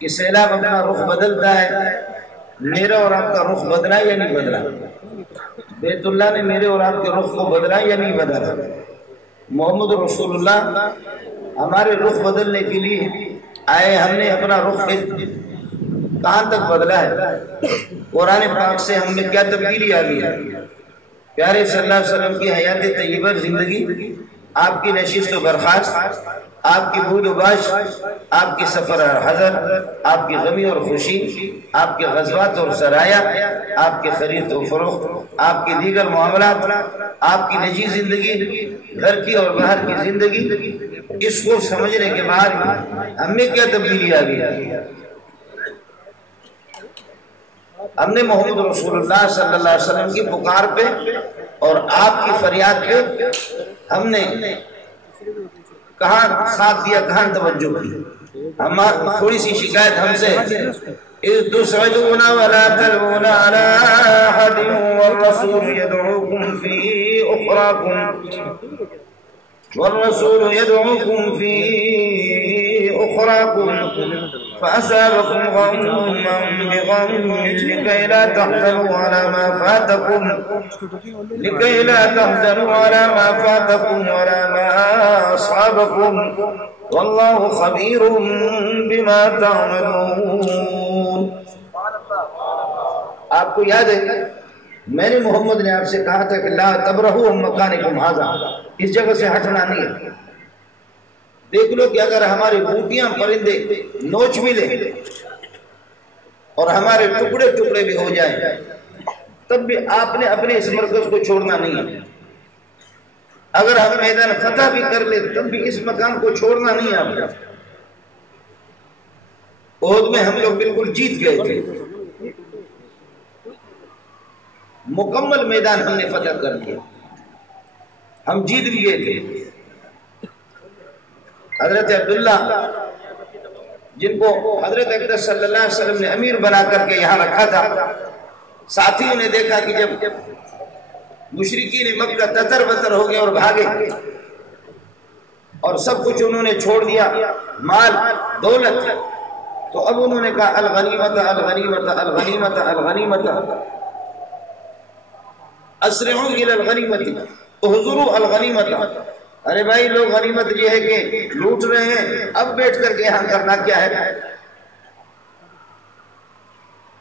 کہ سیلاب اپنا رخ بدلتا ہے، میرا اور آپ کا رخ بدلا یا نہیں بدلا؟ بیت اللہ نے میرے اور آپ کے رخ کو بدلا یا نہیں بدلا؟ محمد رسول اللہ ہمارے رخ بدلنے کے لیے آئے، ہم نے اپنا رخ کہاں تک بدلا ہے؟ قرآن پاک سے ہم نے کیا تبدیلی آ گئی ہے؟ پیارے صلی اللہ علیہ وسلم کی حیات طیبہ زندگی، آپ کی نشست و برخاست، آپ کی بود و باش، آپ کی سفر اور حضر، آپ کی غمی اور خوشی، آپ کے غزوات اور سرایا، آپ کے خرید و فروخت، آپ کی دیگر معاملات، آپ کی نجی زندگی، گھر کی اور باہر کی زندگی، اس کو سمجھنے کے بعد ہم میں کیا تبدیلی آ گئی؟ ہم نے محمد رسول اللہ صلی اللہ علیہ وسلم کی پکار پہ اور آپ کی فریاد پہ ہم نے کہاں ساتھ دیا، کہاں توجہ کی؟ ہم تھوڑی سی شکایت ہم سے، اِذْ تُسْعِدُونَ وَلَا تَلْوُونَ عَلَىٰ أَحَدٍ وَالرَّسُولُ يَدْعُوكُمْ فِي أُخْرَاكُمْ فَأَصَابَكُمْ غَمًّا بِغَمٍّ لِكَيْ لَا تَحْزَنُوا عَلَىٰ مَا فَاتَكُمْ وَلَا مَا أَصَابَكُمْ وَاللَّهُ خَبِيرٌ بِمَا تَعْمَلُونَ۔ آپ کو یاد ہے میں نے محمد نے آپ سے کہا تھا کہ لا تبرحوا مکانکم ھذا، اس جگہ سے ہٹنا نہیں ہے۔ دیکھ لو کہ اگر ہماری بوٹیاں پرندے نوچ بھی لیں اور ہمارے ٹکڑے ٹکڑے بھی ہو جائیں، تب بھی آپ نے اپنے اس مرکز کو چھوڑنا نہیں ہے۔ اگر ہم میدان فتح بھی کر لیں تب بھی اس مکان کو چھوڑنا نہیں ہے آپ نے۔ احد میں ہم لوگ بالکل جیت گئے تھے، مکمل میدان ہم نے فتح کر دیا، ہم جیت بھی گئے تھے۔ حضرت عبداللہ جن کو حضرت اقدس صلی اللہ علیہ وسلم نے امیر بنا کر کے یہاں رکھا تھا، ساتھیوں نے دیکھا کہ جب مشرکین مکہ تتر بتر ہو گئے اور بھاگے اور سب کچھ انہوں نے چھوڑ دیا، مال دولت، تو اب انہوں نے کہا الغنیمت الغنیمت الغنیمت الغنیمت، اسرعوا الی الغنیمت احضروا الغنیمت۔ ارے بھائی لوگ غنیمت یہ ہے کہ لوٹ رہے ہیں، اب بیٹھ کر کے یہاں کرنا کیا ہے؟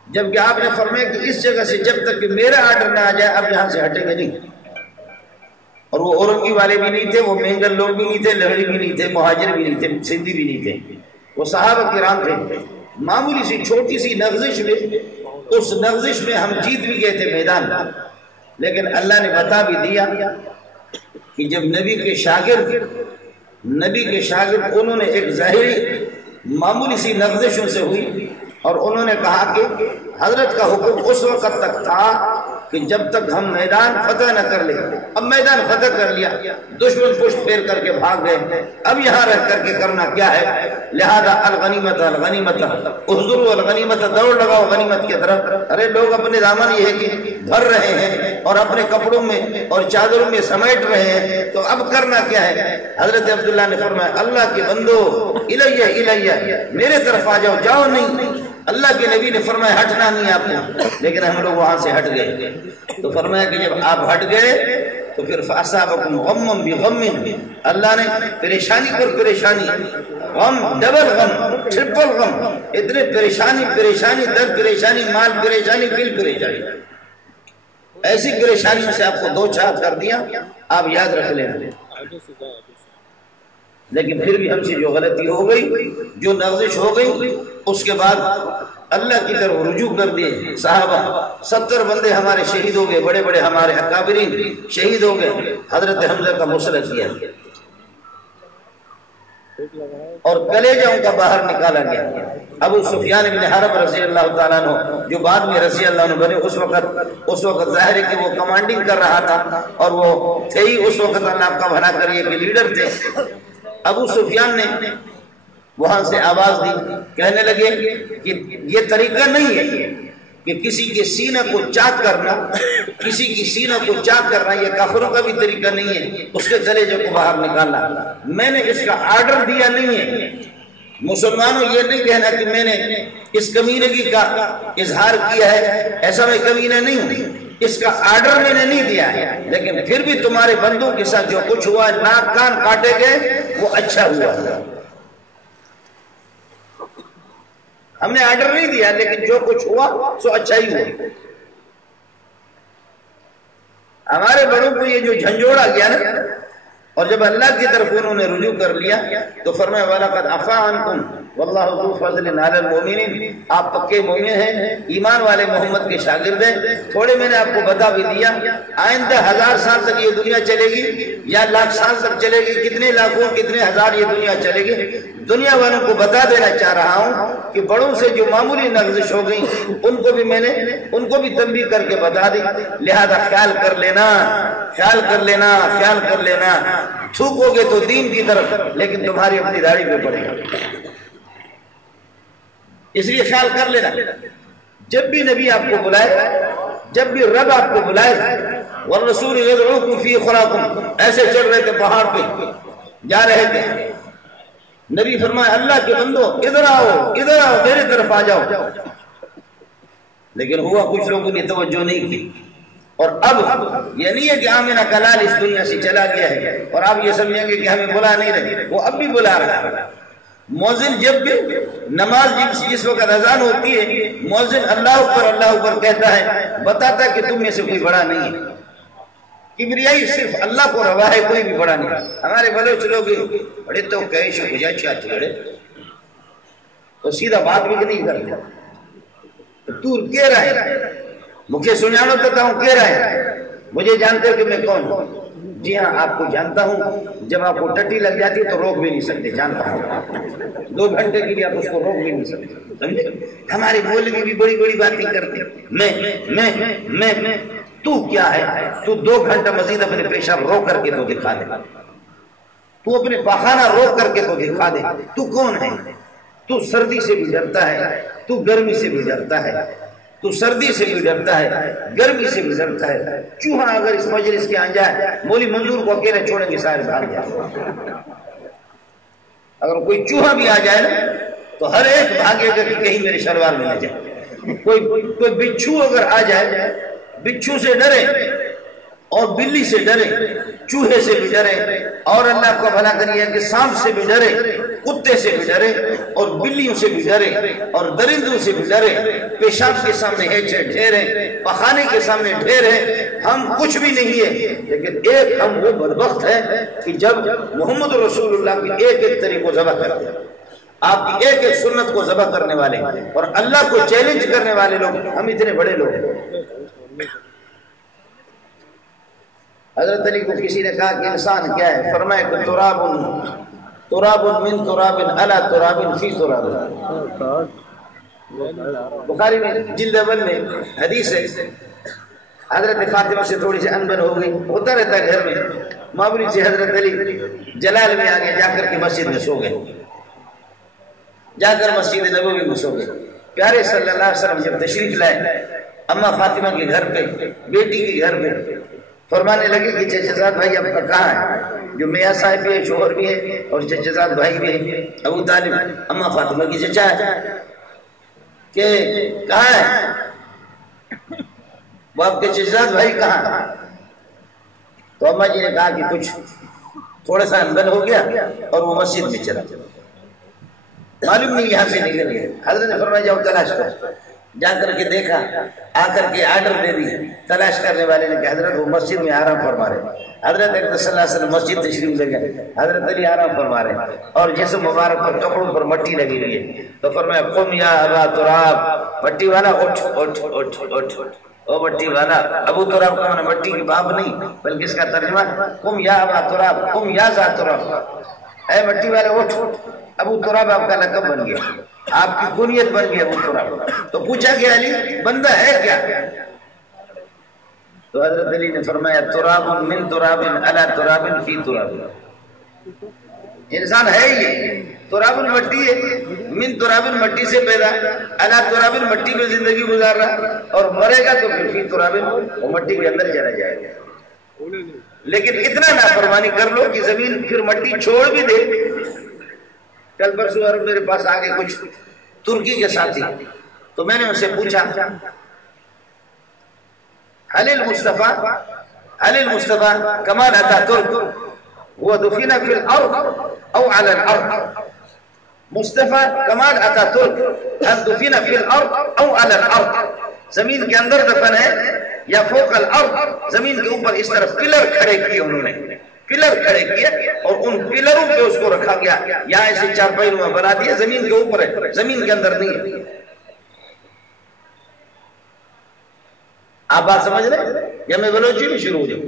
جبکہ آپ نے فرمایا کہ اس جگہ سے جب تک کہ میرا آرڈر نہ آ جائے اب یہاں سے ہٹیں گے نہیں۔ اور وہ اورنگی والے بھی نہیں تھے، وہ مینگل لوگ بھی نہیں تھے، لہڑی بھی نہیں تھے، مہاجر بھی نہیں تھے، سندھی بھی نہیں تھے، وہ صحابہ کرام تھے۔ معمولی سی چھوٹی سی نغزش میں، اس نغزش میں ہم جیت بھی گئے تھے میدان، لیکن اللہ نے بتا بھی دیا کہ جب نبی کے شاگرد انہوں نے ایک ظاہری معمولی سی نغزشوں سے ہوئی اور انہوں نے کہا کہ حضرت کا حکم اس وقت تک تھا کہ جب تک ہم میدان فتح نہ کر لیں۔ اب میدان فتح کر لیا، دشمن پشت پھیر کر کے بھاگ گئے، اب یہاں رہ کر کے کرنا کیا ہے؟ لہذا الغنیمت الغنیمت احضروا الغنیمت، دوڑ لگاؤ غنیمت کی طرف۔ ارے لوگ اپنے دامن یہ ہے کہ بھر رہے ہیں اور اپنے کپڑوں میں اور چادروں میں سمیٹ رہے ہیں، تو اب کرنا کیا ہے؟ حضرت عبداللہ نے فرمایا اللہ کے بندو الیہ الیہ، میرے طرف آ جاؤ، جاؤ نہیں۔ اللہ کے نبی نے فرمایا ہٹنا نہیں آپ نے، لیکن ہم لوگ وہاں سے ہٹ گئے۔ تو فرمایا کہ جب آپ ہٹ گئے تو پھر فَأَصَابَكُمْ غَمٌّ بِغَمٍّ، اللہ نے پریشانی پر پریشانی، غم ڈبل غم، ٹرپل غم، اتنے پریشانی در پریشانی، مال پریشانی، دل پریشانی، ایسی پریشانیوں سے آپ کو دو چار کر دیا، آپ یاد رکھ لیں۔ لیکن پھر بھی ہم سے جو غلطی ہو گئی، جو نغزش ہو گئی، اس کے بعد اللہ کی طرف رجوع کر دیے۔ صحابہ 70 بندے ہمارے شہید ہو گئے، بڑے بڑے ہمارے اکابرین شہید ہو گئے، حضرت حمزہ کا مسئلہ کیا اور کلیجہ ان کا باہر نکالا گیا۔ ابو سفیان بن حرب رضی اللہ تعالیٰ عنہ جو بعد میں رضی اللہ عنہ بنے، اس وقت ظاہر ہے کہ وہ کمانڈنگ کر رہا تھا اور وہ تھے ہی اس وقت اللہ آپ کا بھلا کریے کہ لیڈر تھے۔ ابو سفیان نے وہاں سے آواز دی، کہنے لگے کہ یہ طریقہ نہیں ہے کہ کسی کے سینہ کو چاک کرنا، کسی کی سینہ کو چاک کرنا یہ کافروں کا بھی طریقہ نہیں ہے، اس کے کلیجے کو باہر نکالنا۔ میں نے اس کا آرڈر دیا نہیں ہے، مسلمانوں یہ نہیں کہنا کہ میں نے اس کمینگی کا اظہار کیا ہے، ایسا میں کمینہ نہیں ہوں، اس کا آرڈر میں نے نہیں دیا ہے، لیکن پھر بھی تمہارے بندوں کے ساتھ جو کچھ ہوا، ناک کان کاٹے گئے، وہ اچھا ہوا۔ ہم نے آرڈر نہیں دیا، لیکن جو کچھ ہوا سو اچھا ہی ہوا۔ ہمارے بڑوں کو یہ جو جھنجھوڑا گیا نا، اور جب اللہ کی طرف انہوں نے رجوع کر لیا تو فرمایا وَلَقَدْ عَفَا عَنْكُمْ وَاللَّهُ ذُو فَضْلٍ عَلَى الْمُؤْمِنِينَ، آپ پکے مومن ہیں، ایمان والے محمد کے شاگرد ہیں۔ تھوڑے میں نے آپ کو بتا بھی دیا، آئندہ 1000 سال تک یہ دنیا چلے گی یا 1,00,000 سال تک چلے گی، کتنے لاکھوں کتنے ہزار یہ دنیا چلے گی، دنیا والوں کو بتا دینا چاہ رہا ہوں کہ بڑوں سے جو معمولی نغزش ہو گئی ان کو بھی میں نے ان کو بھی تنبیہ کر کے بتا دی، لہذا خیال کر لینا، خیال کر لینا، خیال کر لینا۔ تھوکو گے تو دین کی طرف، لیکن تمہاری اپنی داڑھی پہ پڑے گا، اس لیے خیال کر لینا۔ جب بھی نبی آپ کو بلائے، جب بھی رب آپ کو بلائے، والرسول یدعوکم فی اخراکم، ایسے چڑھ رہے تھے پہاڑ پہ، جا رہے تھے، نبی فرمایا اللہ کے بندو ادھر آؤ، ادھر آؤ، میرے طرف آ جاؤ، لیکن ہوا کچھ لوگوں نے توجہ نہیں کی۔ اور اب یہ نہیں ہے کہ آمنہ کا لال اس دنیا سے چلا گیا ہے اور آپ یہ سمجھیں گے کہ ہمیں بلا نہیں رہے، وہ اب بھی بلا رہا ہے۔ مؤذن جب بھی نماز جس وقت اذان ہوتی ہے، مؤذن اللہ اکبر کہتا ہے، بتاتا ہے کہ تم میں سے کوئی بڑا نہیں ہے۔ کبریائی صرف اللہ کو روا ہے، کوئی بھی بڑا نہیں۔ ہمارے بلوچ لوگ بڑے تو کہش بجا چاچڑے تو سیدھا بات بھی نہیں کرتے، تو کہہ رہا ہے مجھے سنانو تتا ہوں، کہہ رہا ہے مجھے جانتے ہو کہ میں کون ہوں؟ جی ہاں آپ کو جانتا ہوں، جب آپ کو ٹٹی لگ جاتی ہے تو روک بھی نہیں سکتے، جانتا ہوں 2 گھنٹے کے لیے آپ اس کو روک بھی نہیں سکتے، سمجھے؟ ہمارے مولوی بھی بڑی بڑی باتیں کرتے، میں تو کیا ہے؟ تو 2 گھنٹہ مزید اپنے پیشاب روک کر کے تو دکھا دے، تو اپنے پاخانہ روک کر کے تو دکھا دے، تو کون ہے؟ تو سردی سے بھی ڈرتا ہے، تو گرمی سے بھی ڈرتا ہے، تو سردی سے بھی ڈرتا ہے، گرمی سے بھی ڈرتا ہے۔ چوہا اگر اس مجلس کے آ جائے، مولی منظور کو اکیلے چھوڑیں گے، سارے بھاگ جائے۔ اگر کوئی چوہا بھی آ جائے نا تو ہر ایک بھاگے گا کہ کہیں میرے شلوار میں نہ جائے۔ کوئی بچھو اگر آ جائے، بچھو سے ڈرے اور بلی سے ڈرے، چوہے سے بھی ڈرے، اور اللہ کو بھلا کریے کہ سانپ سے بھی ڈرے، کتے سے بھی ڈرے، اور بلیوں سے بھی ڈرے، اور درندوں سے بھی ڈرے۔ پیشاب کے سامنے ہیچے ڈھیر ہیں، پخانے کے سامنے ڈھیر ہیں، ہم کچھ بھی نہیں ہے، لیکن ایک ہم وہ بدبخت ہے کہ جب محمد رسول اللہ کی ایک ایک طریق کو ذبح کرتے ہیں، آپ کی ایک ایک سنت کو ذبح کرنے والے اور اللہ کو چیلنج کرنے والے لوگ، ہم اتنے بڑے لوگ ہیں۔ حضرت علی کو کسی نے کہا کہ انسان کیا ہے؟ فرمایا کہ تراب من تراب علی تراب فی تراب۔ بخاری میں جلد اول میں حدیث ہے، حضرت فاطمہ سے تھوڑی سی انبن ہو گئی، ہوتا رہتا ہے گھر میں، معمولی سے حضرت علی جلال میں آگے جا کر کے مسجد میں سو گئے، جا کر مسجد نبوی میں سو گئے۔ پیارے صلی اللہ علیہ وسلم جب تشریف لائے اماں فاطمہ کے گھر پہ، بیٹی کے گھر پہ، فرمانے لگے کہ چچزاد بھائی اب تک کہاں ہے؟ جو میاں صاحب بھی ہے، شوہر بھی ہے، اور چچزاد بھائی بھی ہے، ابو طالب اماں فاطمہ کی چچا ہے، کہ کہاں ہے وہ آپ کے چچزاد بھائی کہاں؟ تو اماں جی نے کہا کہ کچھ تھوڑا سا اندر ہو گیا اور وہ مسجد میں چلا گیا، معلوم نہیں یہاں سے نکل گیا۔ حضرت نے فرمایا جاؤ تلاش کرو، جا کر کے دیکھا، آ کر کے آرڈر دے دی، تلاش کرنے والے نے کہ حضرت وہ مسجد میں آرام فرما رہے۔ حضرت اقدس صلی اللہ علیہ وسلم مسجد تشریف لے گئے، حضرت علی آرام فرما رہے اور جسم مبارک پر کپڑوں پر مٹی لگی ہوئی ہے، تو فرمایا قم یا ابا تراب، مٹی والا اٹھ اٹھ اٹھ اٹھ، او مٹی والا۔ ابو تراب کا معنی مٹی کی باپ نہیں، بلکہ اس کا ترجمہ قم یا ابا تراب، قم یا ذا تراب، اے مٹی والے اٹھ۔ ابو تراب آپ کا لقب بن گیا، آپ کی کنیت بن گئی ابو تراب۔ تو پوچھا کہ علی بندہ ہے کیا؟ تو حضرت علی نے فرمایا تراب من تراب علی تراب فی تراب، انسان ہے یہ تراب مٹی ہے، من تراب مٹی سے پیدا، علی تراب مٹی میں زندگی گزار رہا، اور مرے گا تو پھر فی تراب وہ مٹی کے اندر چلا جائے گا۔ لیکن اتنا نافرمانی کر لو کہ زمین پھر مٹی چھوڑ بھی دے کل پرسوں عرب میرے پاس آگے کچھ ترکی کے ساتھی، تو میں نے ان سے پوچھا حل المصطفیٰ کمال اتاترک وہ دفن فی الارض او علی الارض، مصطفیٰ کمال اتاترک هل دفن فی الارض او علی الارض، زمین کے اندر دفن ہے یا فوق الارض، زمین کے اوپر اس طرح پلر کھڑے کیے انہوں نے، پلر کھڑے کیے اور ان پلروں پہ اس کو رکھا گیا، یہاں ایسے چارپائی میں بنا دیا، زمین کے اوپر ہے، زمین کے اندر نہیں ہے۔ آپ بات سمجھ رہے یا میں بلوچی بھی شروع ہو جاؤں؟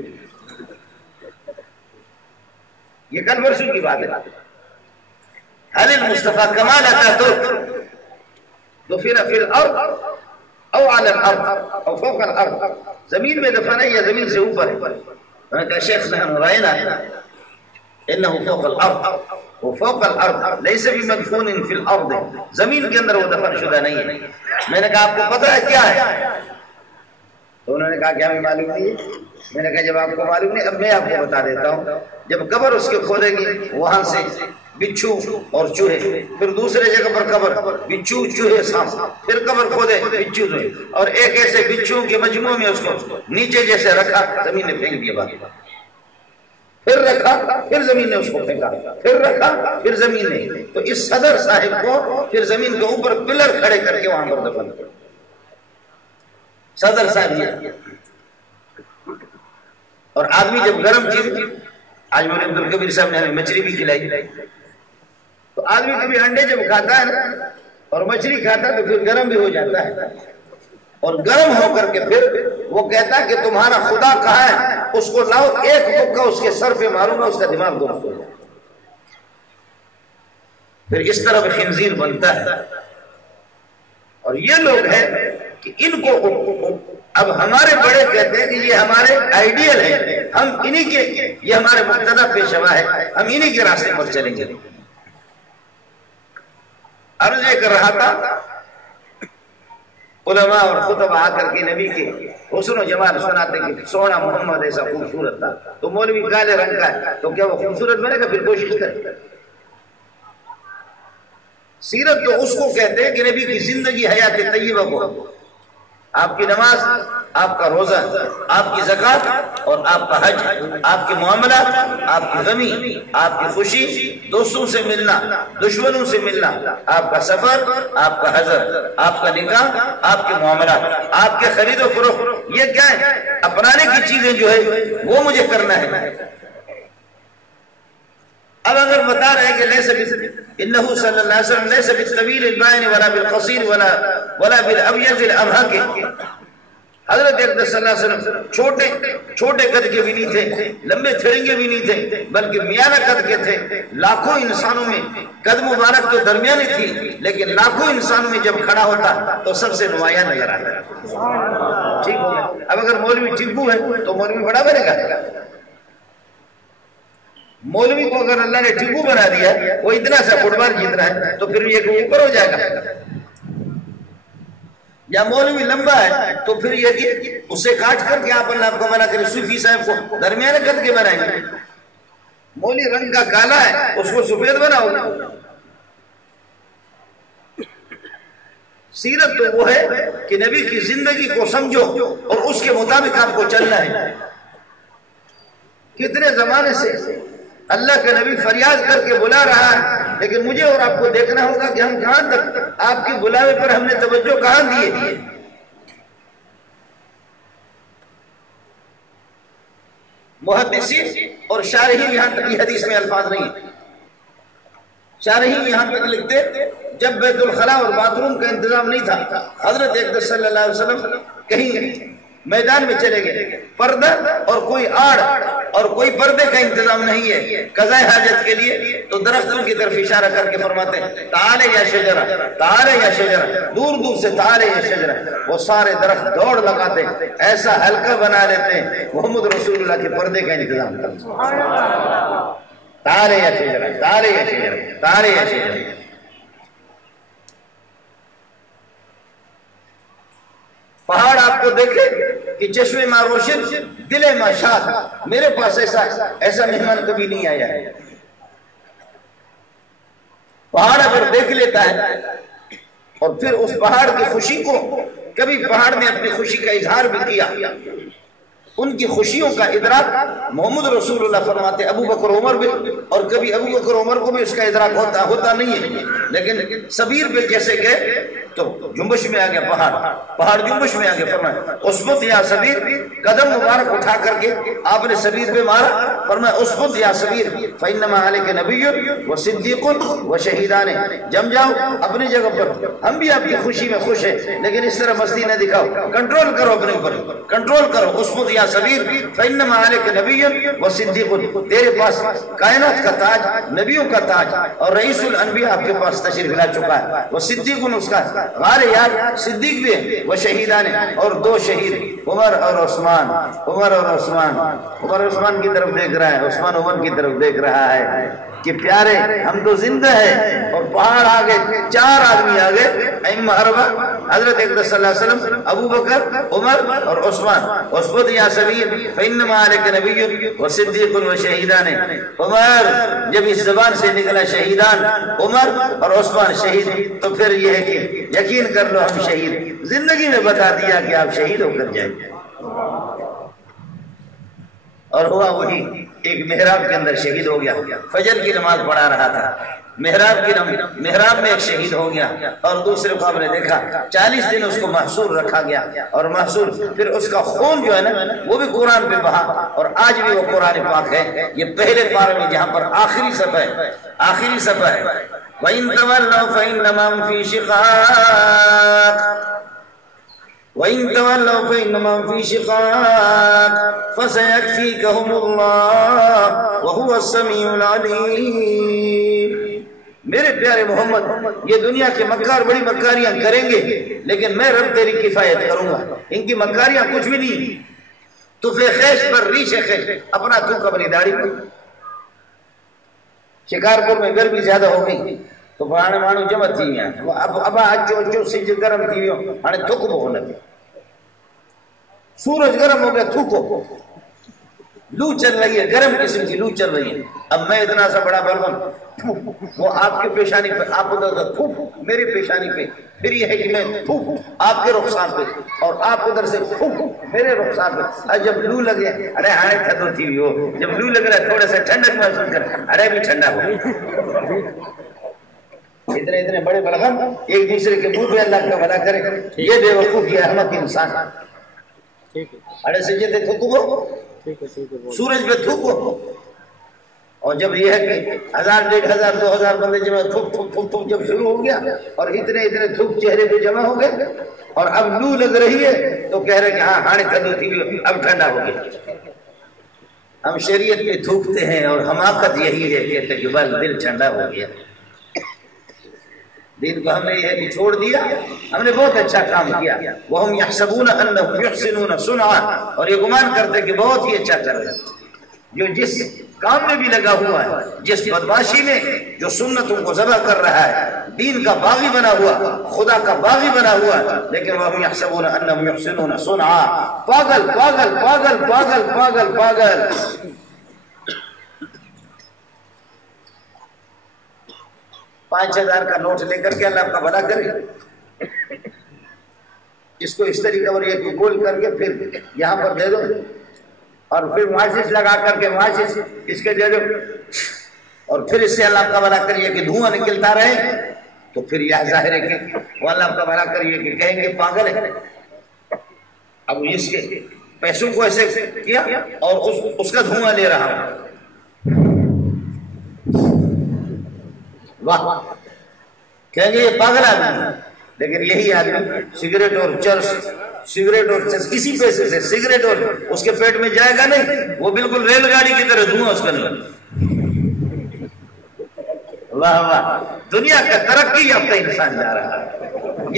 یہ کل برسوں کی بات ہے۔ حل المصطفیٰ کمال اتاترک دفن فی الارض او علی الارض او فوق الارض، زمین میں دفن ہے یا زمین سے اوپر ہے؟ میں نے کہا شیخ نحن رأینا انہو فوق الارض، وہ فوق الارض لیس بمدفون فی الارض، زمین کے اندر وہ دفن شدہ نہیں ہے۔ میں نے کہا آپ کو پتہ ہے کیا ہے؟ تو انہوں نے کہا کہ ہمیں معلوم نہیں ہے۔ میں نے کہا جب آپ کو معلوم نہیں اب میں آپ کو بتا دیتا ہوں، جب قبر اس کے کھودے گی وہاں سے بچھو اور چوہے، پھر دوسرے جگہ پر قبر بچھو چوہے سانپ، پھر قبر کھودے بچھو چوہے، اور ایک ایسے بچھو کے مجموعے میں اس کو نیچے جیسے رکھا، زمین نے پھینک دیا، بات پھر رکھا، پھر زمین نے اس کو پھینکا، پھر رکھا، پھر زمین نے، تو اس صدر صاحب کو پھر زمین کے اوپر پلر کھڑے کر کے وہاں پر دفن کیا صدر صاحب یہ۔ اور آدمی جب گرم چیز، آج مولانا عبدالکبیر صاحب نے ہمیں مچھلی بھی کھلائی، تو آدمی کبھی انڈے جب کھاتا ہے نا اور مچھلی کھاتا ہے تو پھر گرم بھی ہو جاتا ہے، اور گرم ہو کر کے پھر وہ کہتا ہے کہ تمہارا خدا کہاں ہے، اس کو لاؤ ایک مکہ اس کے سر پہ ماروں گا، اس کا دماغ درست ہو جائے، پھر اس طرح خنزیر بنتا ہے۔ اور یہ لوگ ہیں کہ ان کو اب ہمارے بڑے کہتے ہیں کہ یہ ہمارے آئیڈیل ہیں، ہم انہی کے، یہ ہمارے مقتدی پیشوا ہے، ہم انہی کے راستے پر چلیں گے۔ عرض یہ کر رہا تھا علماء اور خطبہ آ کر کے نبی کے حسن و جمال سناتے کہ سونا محمد ایسا خوبصورت تھا، تو مولوی کالے رنگ کا ہے تو کیا وہ خوبصورت بنے گا؟ پھر کوشش کرے۔ سیرت تو اس کو کہتے ہیں کہ نبی کی زندگی حیات طیبہ کو، آپ کی نماز، آپ کا روزہ، آپ کی زکوٰۃ اور آپ کا حج، آپ کے معاملات، آپ کی غمی، آپ کی خوشی، دوستوں سے ملنا، دشمنوں سے ملنا، آپ کا سفر، آپ کا حضر، آپ کا نکاح، آپ کے معاملات، آپ کے خرید و فروخت، یہ کیا ہے؟ اپنانے کی چیزیں جو ہے وہ مجھے کرنا ہے۔ اب اگر بتا رہے ہیں کہ انہو صلی اللہ علیہ وسلم لیس بالطویل البائن ولا بالقصیر ولا بالابیض الابہق، حضرت اقدس صلی اللہ علیہ وسلم چھوٹے قد کے بھی نہیں تھے، لمبے تھڑنگے بھی نہیں تھے، بلکہ میانہ قد کے تھے۔ لاکھوں انسانوں میں قد مبارک تو درمیانی تھی، لیکن لاکھوں انسانوں میں جب کھڑا ہوتا تو سب سے نمایاں نظر آتا۔ ٹھیک ہو گیا؟ اب اگر مولوی ٹھیکو ہے تو مولوی بڑا بنے گا؟ مولوی کو اگر اللہ نے ٹھیکو بنا دیا، وہ اتنا سا فٹ بال جیتنا ہے تو پھر یہ اوپر ہو جائے گا، یا مولوی لمبا ہے تو پھر یہ کہ اسے کاٹ کر کے آپ اللہ کو بنا کریں، صوفی صاحب کو درمیانے قد کے بنائیں گے۔ مولوی رنگ کا کالا ہے اس کو سفید بناؤ گا۔ سیرت تو وہ ہے کہ نبی کی زندگی کو سمجھو اور اس کے مطابق آپ کو چلنا ہے۔ کتنے زمانے سے اللہ کا نبی فریاد کر کے بلا رہا ہے، لیکن مجھے اور آپ کو دیکھنا ہوگا کہ ہم کہاں تک آپ کی بلاوے پر ہم نے توجہ کہاں دیے۔ محدثین اور شارحین یہاں تک یہ حدیث میں الفاظ نہیں ہیں، شارحین یہاں تک لکھتے جب بیت الخلاء اور باتھ روم کا انتظام نہیں تھا، حضرت اقدس صلی اللہ علیہ وسلم کہیں میدان میں چلے گئے، پردہ اور کوئی آڑ اور کوئی پردے کا انتظام نہیں ہے قضاء حاجت کے لیے، تو درختوں کی طرف اشارہ کر کے فرماتے ہیں تعالے یا شجرہ، تعالے یا شجرہ، دور دور سے تعالے یا شجرہ، وہ سارے درخت دوڑ لگاتے ایسا حلقہ بنا لیتے ہیں محمد رسول اللہ کے پردے کا انتظام کرتے، تعالے یا شجرہ، تعالے یا شجرہ، تعالے یا شجرہ۔ پہاڑ آپ کو دیکھے کہ چشمے ماں روشن دل ماں شاد، میرے پاس ایسا مہمان کبھی نہیں آیا ہے۔ پہاڑ اگر دیکھ لیتا ہے اور پھر اس پہاڑ کی خوشی کو، کبھی پہاڑ نے اپنی خوشی کا اظہار بھی کیا، ان کی خوشیوں کا ادراک محمد رسول اللہ فرماتے ابو بکر عمر بھی، اور کبھی ابو بکر عمر کو بھی اس کا ادراک ہوتا نہیں ہے، لیکن سبیر پہ جیسے گئے تو جنبش میں آ گیا پہاڑ جنبش میں آ گیا، فرمایا اسبت یا سبیر، قدم مبارک اٹھا کر کے آپ نے سبیر پہ مارا، فرمایا اسبت یا سبیر فإنما علیک نبی و صدیق و شہیدان، جم جاؤ اپنی جگہ پر، ہم بھی آپ کی خوشی میں خوش ہیں لیکن اس طرح مستی نہ دکھاؤ، کنٹرول کرو اپنے اوپر، کنٹرول کرو، اسبت یا سبیر فإنما علیک نبی و صدیق، تیرے پاس کائنات کا تاج، نبیوں کا تاج اور رئیس الانبیاء آپ کے پاس تشریف لا چکا ہے، وہ صدیق اس کا غار یاد صدیق بھی ہے، وہ شہیدان اور دو شہید عمر اور عثمان، عمر عثمان کی طرف دیکھ رہا ہے، عثمان عمر کی طرف دیکھ رہا ہے کہ پیارے ہم تو زندہ ہیں، اور پہاڑ آگے 4 آدمی آگے ائمہ اربعہ حضرت اقدس صلی اللہ علیہ وسلم، ابو بکر، عمر اور عثمان، اسبت یا سبیر فإنما علیک نبی و صدیق و شہیدان، عمر جب اس زبان سے نکلا شہیدان، عمر اور عثمان شہید، تو پھر یہ ہے کہ یقین کر لو ہم شہید، زندگی میں بتا دیا کہ آپ شہید ہو کر جائیں گے، اور ہوا وہی، ایک محراب کے اندر شہید ہو گیا، فجر کی نماز پڑھا رہا تھا، محراب میں ایک شہید ہو گیا، اور دوسرے کو آپ نے دیکھا 40 دن اس کو محصور رکھا گیا، اور محصور پھر اس کا خون جو ہے نا وہ بھی قرآن پہ بہا، اور آج بھی وہ قرآن پاک ہے، یہ پہلے پارے میں جہاں پر آخری صفحہ ہے، وَإِن تَوَلَّوْا فَإِنَّمَا هُمْ فِي شِقَاقٍ وَإِن تَوَلَّوْا فَإِنَّمَا هُمْ فِي شِقَاقٍ فَسَيَكْفِيكَهُمُ اللَّهُ وَهُوَ السَّمِيعُ الْعَلِيمُ۔ میرے پیارے محمد، یہ دنیا کے مکار بڑی مکاریاں کریں گے، لیکن میں رب تیری کفایت کروں گا، ان کی مکاریاں کچھ بھی نہیں، تو خیش پر ریش خیش، اپنا تھوک اپنی داڑھی پر۔ شکارپور میں گرمی زیادہ ہو گئی تو پرانے مانو جمع تھی ہیں، اب اچو سج گرم تھی ویو، ہانے تھوک بہو لگے، سورج گرم ہو گیا، تھوکو، لو چل رہی ہے، گرم قسم کی لو چل رہی ہے، اب میں اتنا سا بڑا بلغم، وہ آپ کے پیشانی پہ، آپ ادھر سے پھوپ میرے پیشانی پہ، پھر یہ ہے کہ میں پھوپ آپ کے رخسار پہ، اور آپ ادھر سے پھوپ میرے رخسار پہ، جب لو لگے ارے ہانے تھدو تھی بھی ہو، جب لو لگ رہا ہے تھوڑا سا ٹھنڈک محسوس کر، ارے بھی ٹھنڈا ہو، اتنے بڑے بلغم ایک دوسرے کے منہ پہ اللہ کا بھلا کرے، یہ بے وقوف یہ احمق انسان، ارے سجدے تھوکو، سورج پہ تھوکو، اور جب یہ ہے کہ 1000 1500 2000 بندے جمع تھوک جب شروع ہو گیا، اور اتنے تھوک چہرے پہ جمع ہو گئے، اور اب لو لگ رہی ہے تو کہہ رہے کہ ہاں ہانے تھدو تھی اب ٹھنڈا ہو گیا۔ ہم شریعت پہ تھوکتے ہیں اور حماقت یہی ہے کہتے کہ بس دل ٹھنڈا ہو گیا، دین کو ہم نے یہ چھوڑ دیا، ہم نے بہت اچھا کام کیا، وَهُمْ يَحْسَبُونَ أَنَّهُمْ يُحْسِنُونَ صُنْعًا، اور یہ گمان کرتے کہ بہت ہی اچھا کر رہے ہیں، جو جس کام میں بھی لگا ہوا ہے، جس بدماشی میں جو سنتوں کو ذبح کر رہا ہے، دین کا باغی بنا ہوا، خدا کا باغی بنا ہوا ہے، لیکن وَهُمْ يَحْسَبُونَ أَنَّهُمْ يُحْسِنُونَ صُنْعًا، پاگل پاگل پاگل پاگل پاگل پاگل۔ 5000 کا نوٹ لے کر کے اللہ آپ کا بھلا کرے، اس کو اس طریقے پر یہ گول کر کے پھر یہاں پر دے دو، اور پھر ماچس لگا کر کے ماچس اس کے دے دو، اور پھر اس سے اللہ آپ کا بھلا کریے کہ دھواں نکلتا رہے، تو پھر یہ ظاہر ہے کہ وہ اللہ آپ کا بھلا کریے کہ کہیں گے پاگل ہے، اب اس کے پیسوں کو ایسے کیا اور اس کا دھواں لے رہا ہوں، واہ، کہیں گے یہ پاگل آدمی، لیکن یہی آدمی سگریٹ اور چرس اسی پیسے سے سگریٹ اور اس کے پیٹ میں جائے گا نہیں، وہ بالکل ریل گاڑی کی طرح دھواں اس کا نہیں۔ واہ واہ، دنیا کا ترقی یافتہ انسان جا رہا ہے،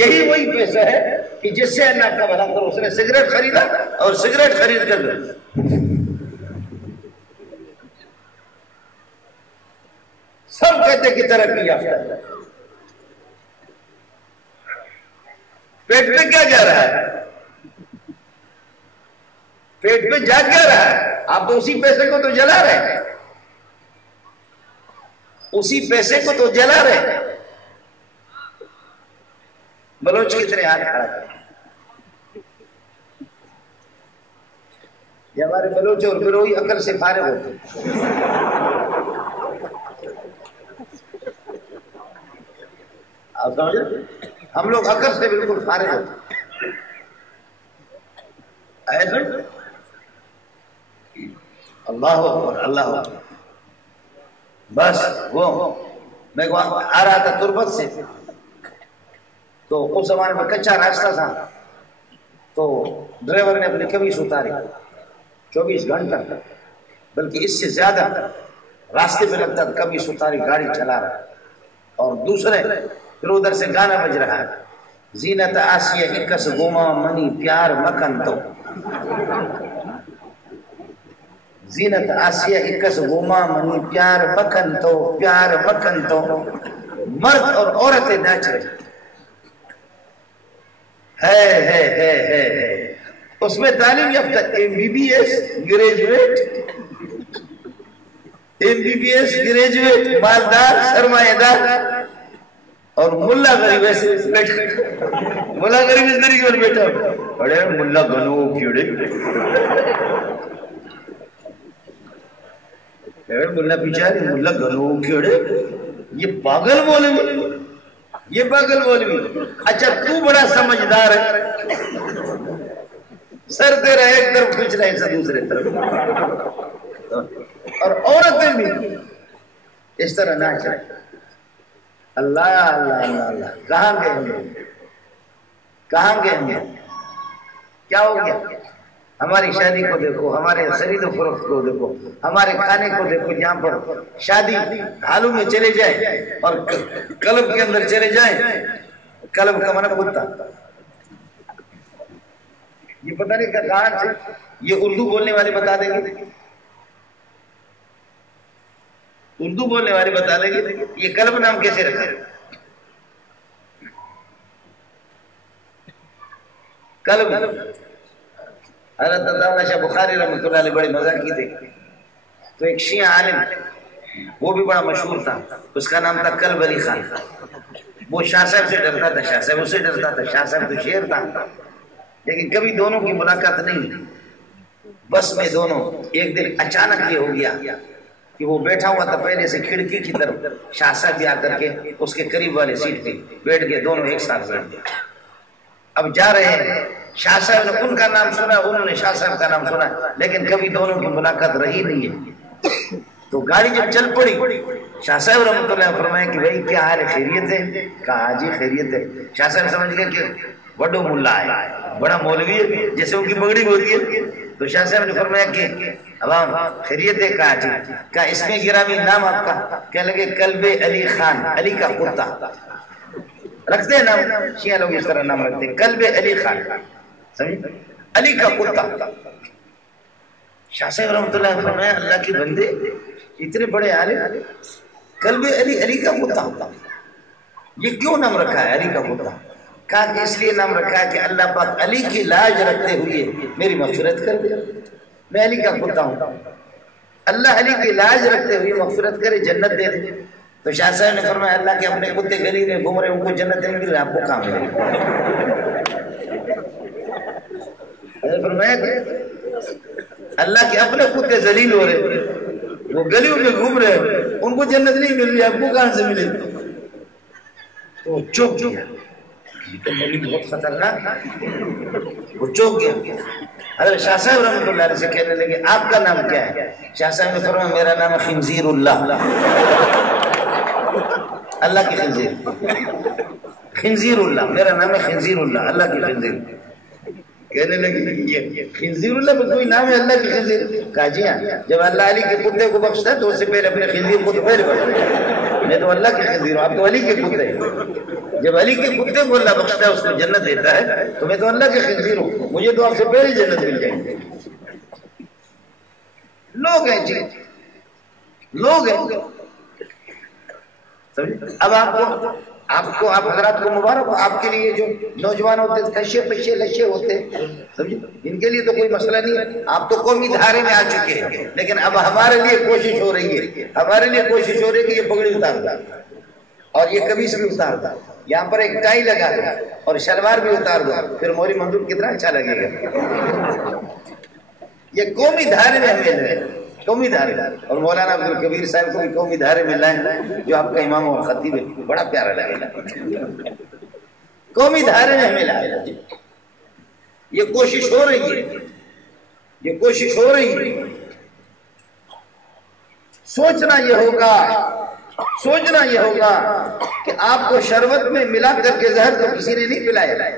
یہی وہی پیسہ ہے کہ جس سے اللہ کا بھلا کرو، اس نے سگریٹ خریدا اور سگریٹ خرید کر سب کہتے کہ ترقی یافتہ ہے، پیٹ میں کیا جا رہا ہے، پیٹ میں جا کیا رہا ہے، آپ تو اسی پیسے کو تو جلا رہے ہیں، اسی پیسے کو تو جلا رہے ہیں، بلوچ کی طرح ہاتھ کھڑا کریں. یہ ہمارے بلوچ اور بروئی عقل سے فارغ ہوتے ہیں. آپ سمجھے؟ ہم لوگ عقل سے بالکل فارغ ہوتے ہیں. ایسے اللہ اکبر اللہ اکبر. بس وہ میں آ رہا تھا تربت سے، تو اس زمانے میں کچا راستہ تھا، تو ڈرائیور نے اپنی قمیص اتاری 24 گھنٹہ، بلکہ اس سے زیادہ راستے میں لگتا تھا قمیص اتاری گاڑی چلا رہا، اور دوسرے پھر ادھر سے گانا بج رہا ہے، زینت آسیہ اکس گما منی پیار مکن تو، زینت آسیہ اکس گما منی پیار مکن تو، پیار مکن تو. مرد اور عورتیں ناچ رہے ہے. اس میں تعلیم یافتہ MBBS گریجویٹ، MBBS گریجویٹ، مالدار، سرمایہ دار، اور ملا غریب ایسے بیٹھا، ملا غریب اس طریقے پر بیٹھا، بڑے ملا گنو کیڑے، ملا بیچارے ملا گنو کیڑے، یہ پاگل مولوی، یہ پاگل مولوی. اچھا تو بڑا سمجھدار ہے، سر تیرا ایک طرف کھچ رہا ہے دوسرے طرف، اور عورتیں بھی اس طرح ناچ رہے. اللہ اللہ اللہ اللہ. کہاں گئے ہم، کہاں گئے ہم؟ کیا ہو گیا؟ ہماری شادی کو دیکھو، ہمارے خرید و فروخت کو دیکھو، ہمارے کھانے کو دیکھو. جہاں پر شادی حالوں میں چلے جائیں اور کلب کے اندر چلے جائیں، کلب کا معنی کتا، یہ پتہ نہیں کہاں سے، یہ اردو بولنے والے بتا دیں گے، اردو بولنے والے بتا دیں گے یہ کلب نام کیسے رکھا ہے. کلب حضرت عطا شاہ بخاری رحمۃ اللہ علیہ بڑے مزاح کی تھے. تو ایک شیعہ عالم، وہ بھی بڑا مشہور تھا، اس کا نام تھا کلب علی خان. وہ شاہ صاحب سے ڈرتا تھا، شاہ صاحب اس سے ڈرتا تھا. شاہ صاحب تو شیر تھا، لیکن کبھی دونوں کی ملاقات نہیں. بس میں دونوں ایک دن اچانک یہ ہو گیا کہ وہ بیٹھا ہوا تھا پہلے سے کھڑکی کی طرف، شاہ صاحب بھی آ کر کے اس کے قریب والے سیٹ پہ بیٹھ گئے، دونوں ایک ساتھ بیٹھ گئے. اب جا رہے ہیں، شاہ صاحب نے ان کا نام سنا، انہوں نے شاہ صاحب کا نام سنا، لیکن کبھی دونوں کی ملاقات رہی نہیں ہے. تو گاڑی جب چل پڑی، شاہ صاحب رحمۃ اللہ نے فرمایا کہ بھائی کیا حال ہے، خیریت ہے؟ کہا جی خیریت ہے. شاہ صاحب سمجھ گئے کہ بڑو ملا ہے، بڑا مولوی ہے، جیسے ان کی پگڑی ہوتی ہے. تو شاہ صاحب نے فرمایا کہ عوام خیریت ہے؟ کہا جی. کہا اس میں گرامی نام آپ کا؟ کہنے لگے کلب علی خان، علی کا کتا. رکھتے ہیں نام، شیعہ لوگ اس طرح نام رکھتے ہیں، کلب علی خان، سمجھ، علی کا کتا. شاہ صاحب رحمۃ اللہ نے فرمایا اللہ کے بندے، اتنے بڑے عالم، کلب علی، علی کا کتا، یہ کیوں نام رکھا ہے علی کا کتا؟ کہا کہ اس لیے نام رکھا ہے کہ اللہ پاک علی کی لاج رکھتے ہوئے میری مغفرت کر دے. میں علی کا کتا ہوں، اللہ علی کی لاج رکھتے ہوئے مغفرت کرے، جنت دے دے. تو شاہ صاحب نے فرمایا اللہ کے اپنے کتے گلی میں گھوم رہے، ان کو جنت نہیں مل رہا، آپ کو کام ملے. فرمایا کہ اللہ کے اپنے کتے ذلیل ہو رہے، وہ گلیوں میں گھوم رہے، ان کو جنت نہیں مل رہی، آپ کو کہاں سے ملے؟ تو چوک گیا، بہت خطرناک. وہ چوک گیا. حضرت شاہ صاحب رحمۃ اللہ علیہ سے کہنے لگے آپ کا نام کیا ہے؟ شاہ صاحب نے فرمایا میرا نام ہے خنزیر اللہ، اللہ کی خنزیر، خنزیر اللہ، میرا نام ہے خنزیر اللہ، اللہ کی خنزیر. کہنے لگے یہ خنزیر اللہ پر کوئی نام ہے اللہ کی خنزیر؟ کہا جی ہاں، جب اللہ علی کے کتے کو بخشتا ہے تو اس سے پہلے اپنے خنزیر کو تو پہلے بخشتا. میں تو اللہ کے خنزیر ہوں، آپ تو علی کے کتے ہیں. جب علی کے کتے کو اللہ بخشتا ہے، اس کو جنت دیتا ہے، تو میں تو اللہ کے خنزیر ہوں، مجھے تو آپ سے پہلے جنت مل جائے گی. لوگ ہیں جی، لوگ ہیں. اب آپ حضرات کو مبارک ہو، آپ کے لیے جو نوجوان ہوتے کشے پشے لشے ہوتے، ان کے لیے تو کوئی مسئلہ نہیں ہے، آپ تو قومی دھارے میں آ چکے ہیں. لیکن اب ہمارے لیے کوشش ہو رہی ہے، ہمارے لیے کوشش ہو رہی ہے کہ یہ پگڑی اتار دا اور یہ قمیص بھی اتار دا. یہاں پر ایک ٹائی لگا دو اور شلوار بھی اتار دو، پھر موری منظور کتنا اچھا لگے گا۔ یہ قومی دھارے میں ہمیں لائیں، قومی دھارے، اور مولانا عبدالکبیر صاحب کو بھی قومی دھارے میں لائیں جو آپ کا امام اور خطیب ہے، بڑا پیارا لگے گا۔ قومی دھارے میں ہمیں لائیں، یہ کوشش ہو رہی ہے، یہ کوشش ہو رہی ہے۔ سوچنا یہ ہوگا کہ آپ کو شربت میں ملا کر کے زہر تو کسی نے نہیں پلایا،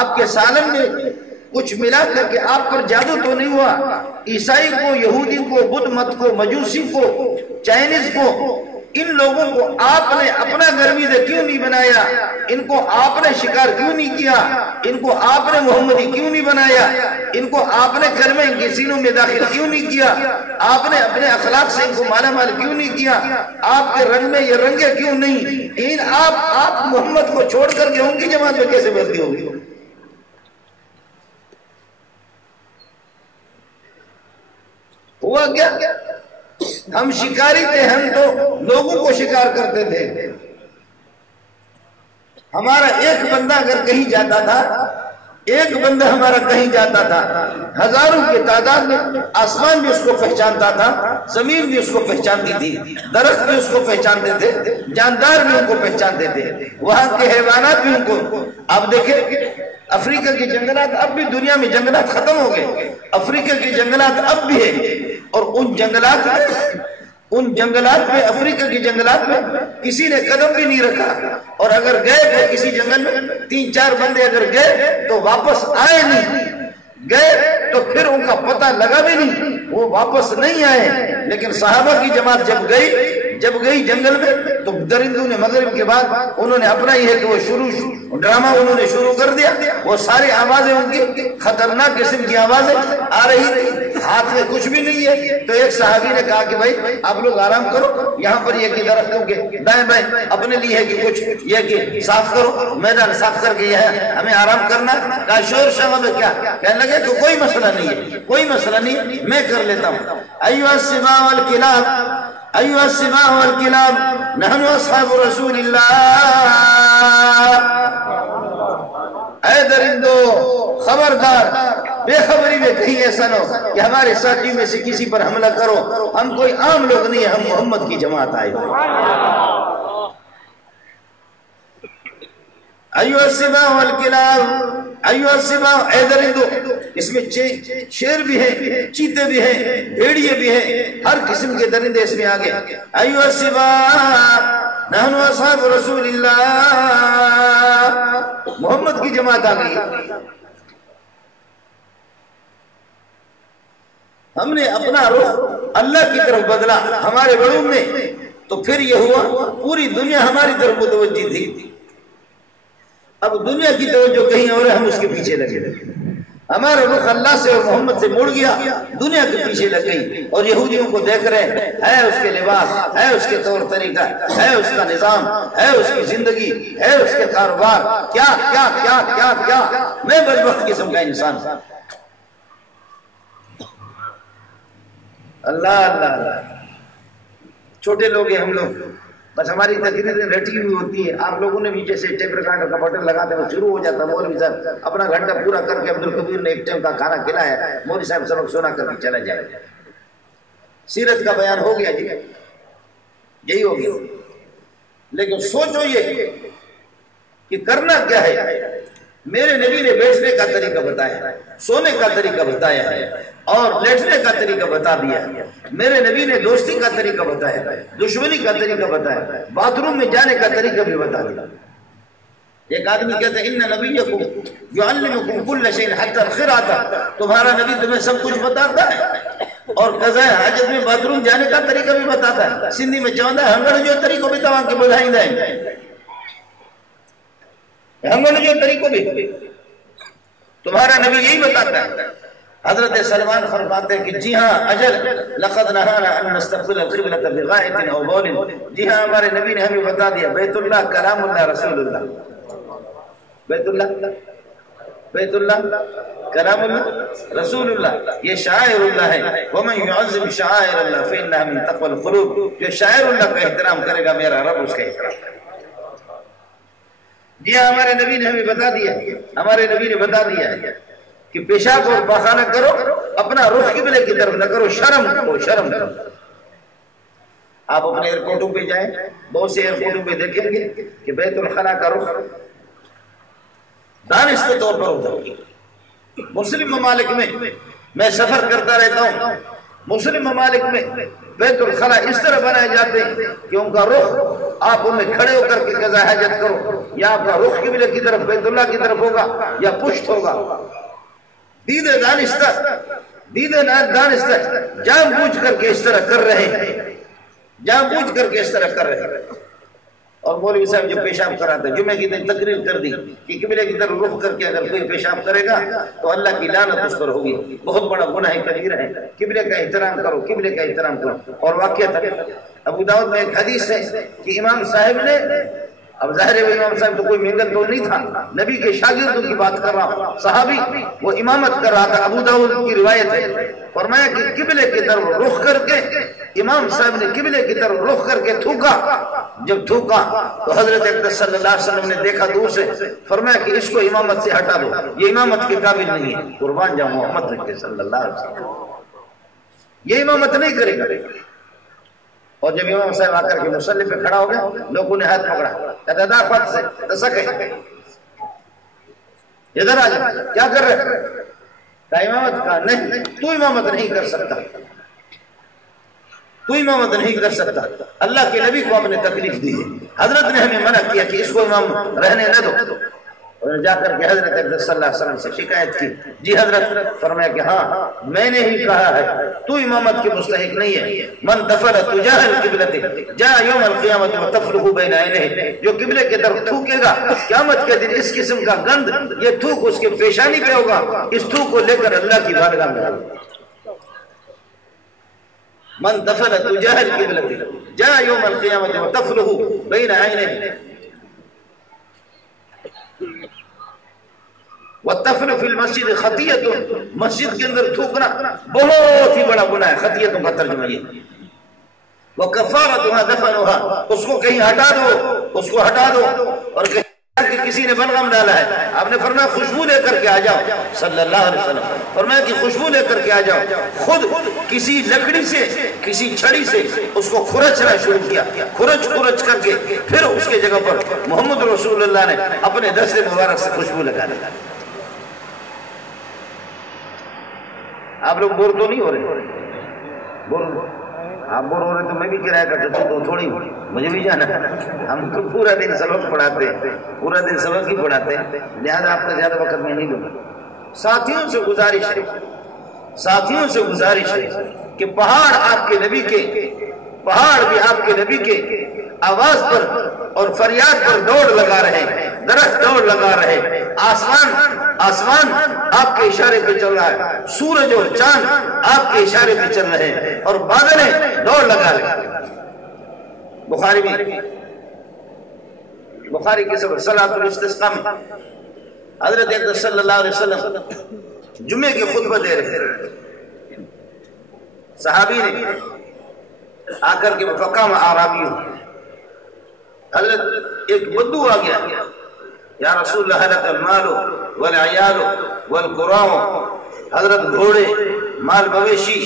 آپ کے سالن میں کچھ ملا کر کے آپ پر جادو تو نہیں ہوا۔ عیسائی کو، یہودی کو، بدھ مت کو، مجوسی کو، چائنیز کو، ان لوگوں کو آپ نے اپنا گرویدہ کیوں نہیں بنایا؟ ان کو آپ نے شکار کیوں نہیں کیا؟ ان کو آپ نے محمدی کیوں نہیں بنایا؟ ان کو آپ نے کلمہ ان کے سینوں میں داخل کیوں نہیں کیا؟ آپ نے اپنے اخلاق سے ان کو مالا مال کیوں نہیں کیا؟ آپ کے رنگ میں یہ رنگے کیوں نہیں؟ آپ محمد کو چھوڑ کر کے ان کی جماعت میں کیسے بھرتی ہوگی؟ ہوا کیا؟ ہم شکاری تھے، ہم تو لوگوں کو شکار کرتے تھے۔ ہمارا ایک بندہ اگر کہیں جاتا تھا، ایک بندہ ہمارا کہیں جاتا تھا، ہزاروں کی تعداد میں آسمان بھی اس کو پہچانتا تھا، زمین بھی اس کو پہچانتی تھی، درخت بھی اس کو پہچانتے تھے، جاندار بھی ان کو پہچانتے تھے، وہاں کے حیوانات بھی ان کو۔ اب دیکھیں افریقہ کے جنگلات، اب بھی دنیا میں جنگلات ختم ہو گئے، افریقہ کے جنگلات اب بھی ہیں، اور ان جنگلات میں افریقہ کی جنگلات میں کسی نے قدم بھی نہیں رکھا، اور اگر گئے تو کسی جنگل میں 3-4 بندے اگر گئے تو واپس آئے نہیں، گئے تو پھر ان کا پتہ لگا بھی نہیں، وہ واپس نہیں آئے۔ لیکن صحابہ کی جماعت جب گئی جنگل میں تو درندوں نے مغرب کے بعد انہوں نے اپنا ہی ہے کہ وہ ڈرامہ انہوں نے شروع کر دیا۔ وہ ساری آوازیں ان کی خطرناک قسم کی آوازیں آ رہی تھی، ہاتھ میں کچھ بھی نہیں ہے۔ تو ایک صحابی نے کہا کہ بھائی آپ لوگ آرام کرو، یہاں پر یہ کہ درختوں کے دائیں بائیں اپنے لیے ہے کہ کچھ یہ کہ صاف کرو، میدان صاف کر کے یہ ہے ہمیں آرام کرنا۔ کہا شور شمع کیا؟ کہنے لگے کہ کوئی مسئلہ نہیں ہے، کوئی مسئلہ نہیں، میں کر لیتا ہوں۔ ایھا السباع والکلاب، ایھا السباع والکلاب نحن اصحاب رسول اللہ۔ اے درندو خبردار، بے خبری میں کہیں ایسا نہ ہو کہ ہمارے ساتھی میں سے کسی پر حملہ کرو، ہم کوئی عام لوگ نہیں، ہم محمد کی جماعت آئے ہوئے۔ ایھا السباع والکلاب، ایھا السباع، اے درندو، اس میں شیر بھی ہیں، چیتے بھی ہیں، بھیڑیے بھی ہیں، ہر قسم کے درندے اس میں آگے۔ ایھا السباع نحن اصحاب رسول اللہ، محمد کی جماعت آ گئی۔ ہم نے اپنا رخ اللہ کی طرف بدلا ہمارے بڑوں میں، تو پھر یہ ہوا پوری دنیا ہماری طرف متوجہ تھی، اب دنیا کی توجہ کہیں اور ہے، ہم اس کے پیچھے لگے رہے، ہمارا رخ اللہ سے اور محمد سے مڑ گیا، دنیا کے پیچھے لگ گئی، اور یہودیوں کو دیکھ رہے ہے اس کے لباس، ہے اس کے طور طریقہ، ہے اس کا نظام، ہے اس کی زندگی، ہے اس کے کاروبار، کیا کیا کیا کیا کیا۔ میں بدبخت قسم کا انسان، اللہ اللہ، چھوٹے لوگ ہیں ہم لوگ، بس ہماری تقریریں رٹی ہوئی ہوتی ہے۔ آپ لوگوں نے بھی جیسے ٹیپ ریکارڈر کا بٹن لگاتے ہیں شروع ہو جاتا ہے، مولوی صاحب اپنا گھنٹہ پورا کر کے عبدالکبیر نے ایک ٹائم کا کھانا کھلایا، مولوی صاحب سبق سنا کر کے چلا جائے، سیرت کا بیان ہو گیا جی، یہی ہو گیا۔ لیکن سوچو یہ کہ کرنا کیا ہے۔ میرے نبی نے بیٹھنے کا طریقہ بتایا ہے، سونے کا طریقہ بتایا ہے، اور لیٹنے کا طریقہ بتا دیا ہے۔ میرے نبی نے دوستی کا طریقہ بتایا ہے، دشمنی کا طریقہ بتایا، باتھ روم میں جانے کا طریقہ بھی بتا دیا۔ ایک آدمی کہتا ہے ان نبیکم یعلمکم کل شیء حتی الخراۃ، تمہارا نبی تمہیں سب کچھ بتاتا ہے، اور قضاء حاجت میں باتھ روم جانے کا طریقہ بھی بتاتا ہے۔ سندھی میں چوندہ ہنگڑ جو طریقہ بھی تمام کے بدھائیں دیں، ہنگڑ جو طریقہ بھی تمہارا نبی یہی بتاتا ہے۔ حضرت سلمان فرماتے ہیں کہ جی ہاں اجل لقد نہانا ان نستقبل القبلۃ بغائط او بول، جی ہاں ہمارے نبی نے ہمیں بتا دیا بیت اللہ کلام اللہ رسول اللہ، بیت اللہ کلام اللہ رسول اللہ، یہ شاعر اللہ ہے۔ ومن يعظم شعائر اللہ فإنها من تقوى القلوب، جو شاعر اللہ کا احترام کرے گا میرا رب اس کا احترام کرے گا۔ جی ہاں ہمارے نبی نے ہمیں بتا دیا ہے، ہمارے نبی نے بتا دیا ہے کہ پیشاب اور پاخانہ کرو اپنا رخ قبلے کی طرف نہ کرو، شرم کرو، شرم کرو۔ آپ اپنے ایئرپورٹوں پہ جائیں، بہت سے ایئرپورٹوں پہ دیکھیں گے کہ بیت الخلا کا رخ دانشور طور پر ہوتا ہے۔ مسلم ممالک میں سفر کرتا رہتا ہوں، مسلم ممالک میں بیت الخلا اس طرح بنائے جاتے ہیں کہ ان کا رخ آپ ان میں کھڑے ہو کر کے قضاء حاجت کرو، یا آپ کا رخ قبلے کی طرف بیت اللہ کی طرف ہوگا یا پشت ہوگا۔ دید دانستہ جان بوجھ کر کے اس طرح کر رہے ہیں، جان بوجھ کر کے اس طرح کر رہے ہیں۔ اور مولوی صاحب جو پیشاب کراتا ہے، جمعہ کی دن تقریر کر دی کہ قبلے کی طرف رخ کر کے اگر کوئی پیشاب کرے گا تو اللہ کی لعنت اس پر ہوگی، بہت بڑا گناہ کبیرہ ہے۔ قبلے کا احترام کرو، قبلے کا احترام کرو۔ اور واقعہ ابو داؤد میں ایک حدیث ہے کہ امام صاحب نے، اب ظاہر ہے وہ امام صاحب تو کوئی منگل تو نہیں تھا، نبی کے شاگردوں کی بات کر رہا ہوں، صحابی وہ امامت کر رہا تھا، ابو داؤد کی روایت ہے، فرمایا کہ قبلے کی طرف رخ کر کے امام صاحب نے قبلے کی طرف رخ کر کے تھوکا۔ جب تھوکا تو حضرت اقدس صلی اللہ علیہ وسلم نے دیکھا دور سے، فرمایا کہ اس کو امامت سے ہٹا دو، یہ امامت کے قابل نہیں ہے۔ قربان جاؤں محمد صلی اللہ علیہ وسلم، یہ امامت نہیں کرے گا۔ اور جب امام صاحب آ کر کے مصلی پہ کھڑا ہو گیا، لوگوں نے ہاتھ پکڑا، کہتا دا خط سے تسکے ادھر آ جا، کیا کر رہے؟ کہا امامت کا نہیں، تو امامت نہیں کر سکتا، تو امامت نہیں کر سکتا، اللہ کے نبی کو آپ نے تکلیف دی ہے، حضرت نے ہمیں منع کیا کہ اس کو امام رہنے نہ دو۔ اور جا کر کے حضرت اقدس صلی اللہ علیہ وسلم سے شکایت کی، جی حضرت، فرمایا کہ ہاں میں نے ہی کہا ہے تو امامت کے مستحق نہیں ہے۔ من دفل تجاہ القبلۃ جاء یوم القیامۃ وطفلہ بین عینیہ، جو قبلے کی طرف تھوکے گا قیامت کے دن اس قسم کا گند، یہ تھوک اس کے پیشانی پہ ہوگا، اس تھوک کو لے کر اللہ کی بارگاہ میں آئے۔ من دفل تجاہ القبلۃ جاء یوم القیامۃ وطفلہ بین عینیہ، والطفل فی المسجد خطیۃ، مسجد کے اندر تھوکنا بہت ہی بڑا گناہ ہے، خطیتوں کا ترجمہ یہ۔ وکفارتها دفنها، اس کو کہیں ہٹا دو، اس کو ہٹا دو۔ اور کہ کسی نے بلغم ڈالا ہے، آپ نے فرمایا خوشبو لے کر کے آ جاؤ، صلی اللہ علیہ وسلم فرمایا کہ خوشبو لے کر کے آ جاؤ۔ خود کسی لکڑی سے، کسی چھڑی سے اس کو کھرچنا شروع کیا، کھرچ کر کے پھر اس کے جگہ پر محمد رسول اللہ نے اپنے دست مبارک سے خوشبو لگا دی۔ آپ لوگ بور تو نہیں ہو رہے؟ آپ بور ہو رہے تو میں بھی کرایہ کرتا تو تھوڑی مجھے بھی جانا ہے، ہم تو پورا دن سبق پڑھاتے ہیں، پورا دن سبق ہی پڑھاتے ہیں، لہذا آپ کا زیادہ وقت میں نہیں لوں۔ ساتھیوں سے گزارش ہے کہ پہاڑ آپ کے نبی کے، پہاڑ بھی آپ کے نبی کے آواز پر اور فریاد پر دوڑ لگا رہے ہیں، درخت دوڑ لگا رہے ہیں، آسمان آپ کے اشارے پہ چل رہا ہے، سورج اور چاند آپ کے اشارے پہ چل رہے ہیں، اور بادلیں دوڑ لگا رہے ہیں۔ بخاری کے سبب صلاۃ الاستسقاء میں حضرت اقدس صلی اللہ علیہ وسلم جمعے کے خطبہ دے رہے تھے، صحابی نے آ کر کے فقام اعرابی، حضرت ایک بدو آ گیا، یا رسول اللہ حلق المال والعیال والقراء، حضرت گھوڑے، مال مویشی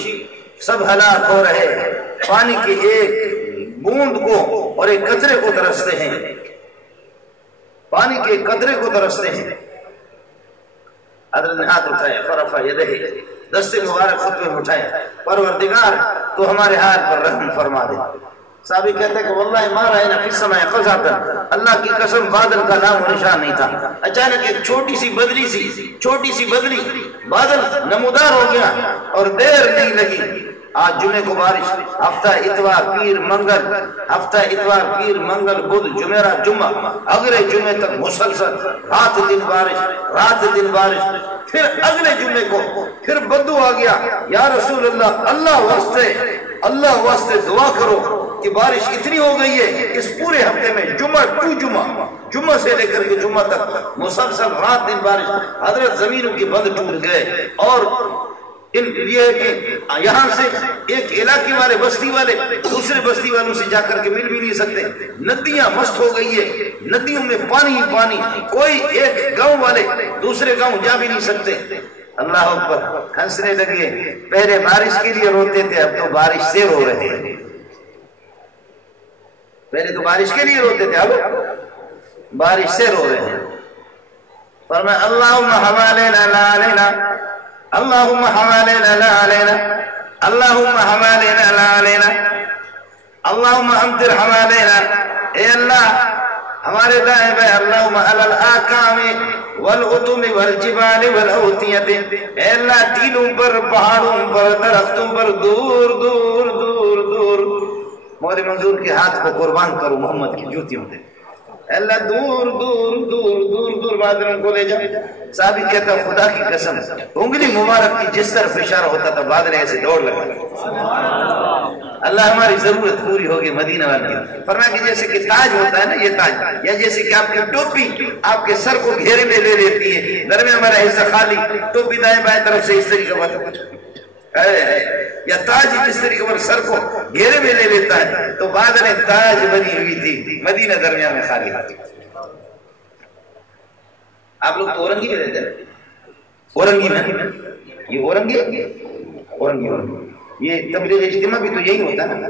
سب ہلاک ہو رہے ہیں، پانی کے ایک بوند کو اور ایک قطرے کو ترستے ہیں، پانی کے ایک قطرے کو ترستے ہیں۔ حضرت نے ہاتھ اٹھایا، فرفع یدہ، دست مبارک خطبے میں اٹھایا، پروردگار تو ہمارے حال پر رحم فرما دے۔ صحابی کہتے ہیں کہ واللہ ما رأینا فی السماء قزعۃ، اللہ کی قسم بادل کا نام و نشان نہیں تھا، اچانک ایک چھوٹی سی بدلی بادل نمودار ہو گیا اور دیر نہیں لگی۔ آج جمعے کو بارش، ہفتہ اتوار پیر منگل بدھ جمعرات جمعہ، اگلے جمعے تک مسلسل رات دن بارش، پھر اگلے جمعے کو پھر بدو آ گیا، یا رسول اللہ اللہ واسطے دعا کرو کہ بارش اتنی ہو گئی ہے اس پورے ہفتے میں جمعہ سے لے کر کے جمعہ تک مسلسل رات دن بارش، حضرت زمینوں کے بند ٹوٹ گئے اور یہ کہ یہاں سے ایک علاقے والے بستی والے دوسرے بستی والوں سے جا کر کے مل بھی نہیں سکتے، ندیاں مست ہو گئی ہے، ندیوں میں پانی ہی پانی، کوئی ایک گاؤں والے دوسرے گاؤں جا بھی نہیں سکتے۔ اللہ اکبر، ہنسنے لگے، پہلے بارش کے لیے روتے تھے، اب تو بارش سے رو رہے ہیں۔ پہلے تو بارش کے لیے روتے تھے، اب بارش سے رو رہے ہیں۔ فرمایا اللہم حوالنا لا علینا، اللہم حوالنا لا علینا، اللہم حوالنا لا علینا، اللہم امطر حوالنا، اے اللہ ہمارے دائیں بائیں، اللہم علی الاکام والعتم والجبال والاوتیت، اے اللہ ٹیلوں پر، پہاڑوں پر، درختوں پر، دور دور دور دور مولا منظور کے ہاتھ کو قربان کرو محمد کی جوتیوں دے، اللہ دور دور دور دور دور بادلوں کو لے جا۔ صحابی کہتا خدا کی قسم انگلی مبارک کی جس طرف اشارہ ہوتا تھا بادل ایسے دوڑ لگا، اللہ ہماری ضرورت پوری ہوگی مدینہ والی۔ فرمایا کہ جیسے کہ تاج ہوتا ہے نا، یہ تاج، یا جیسے کہ آپ کی ٹوپی آپ کے سر کو گھیرے میں لے لیتی ہے، درمیان والا حصہ خالی، ٹوپی دائیں بائیں طرف سے اس طریقے پر، یا تاج جس طریقے پر سر کو گھیرے میں لے لیتا ہے، تو بادل تاج بنی ہوئی تھی، مدینہ درمیان میں خالی تھی۔ آپ لوگ تو اورنگی میں رہتے ہیں، اورنگی میں، یہ اورنگی یہ تبلیغ اجتماع بھی تو یہی ہوتا ہے نا۔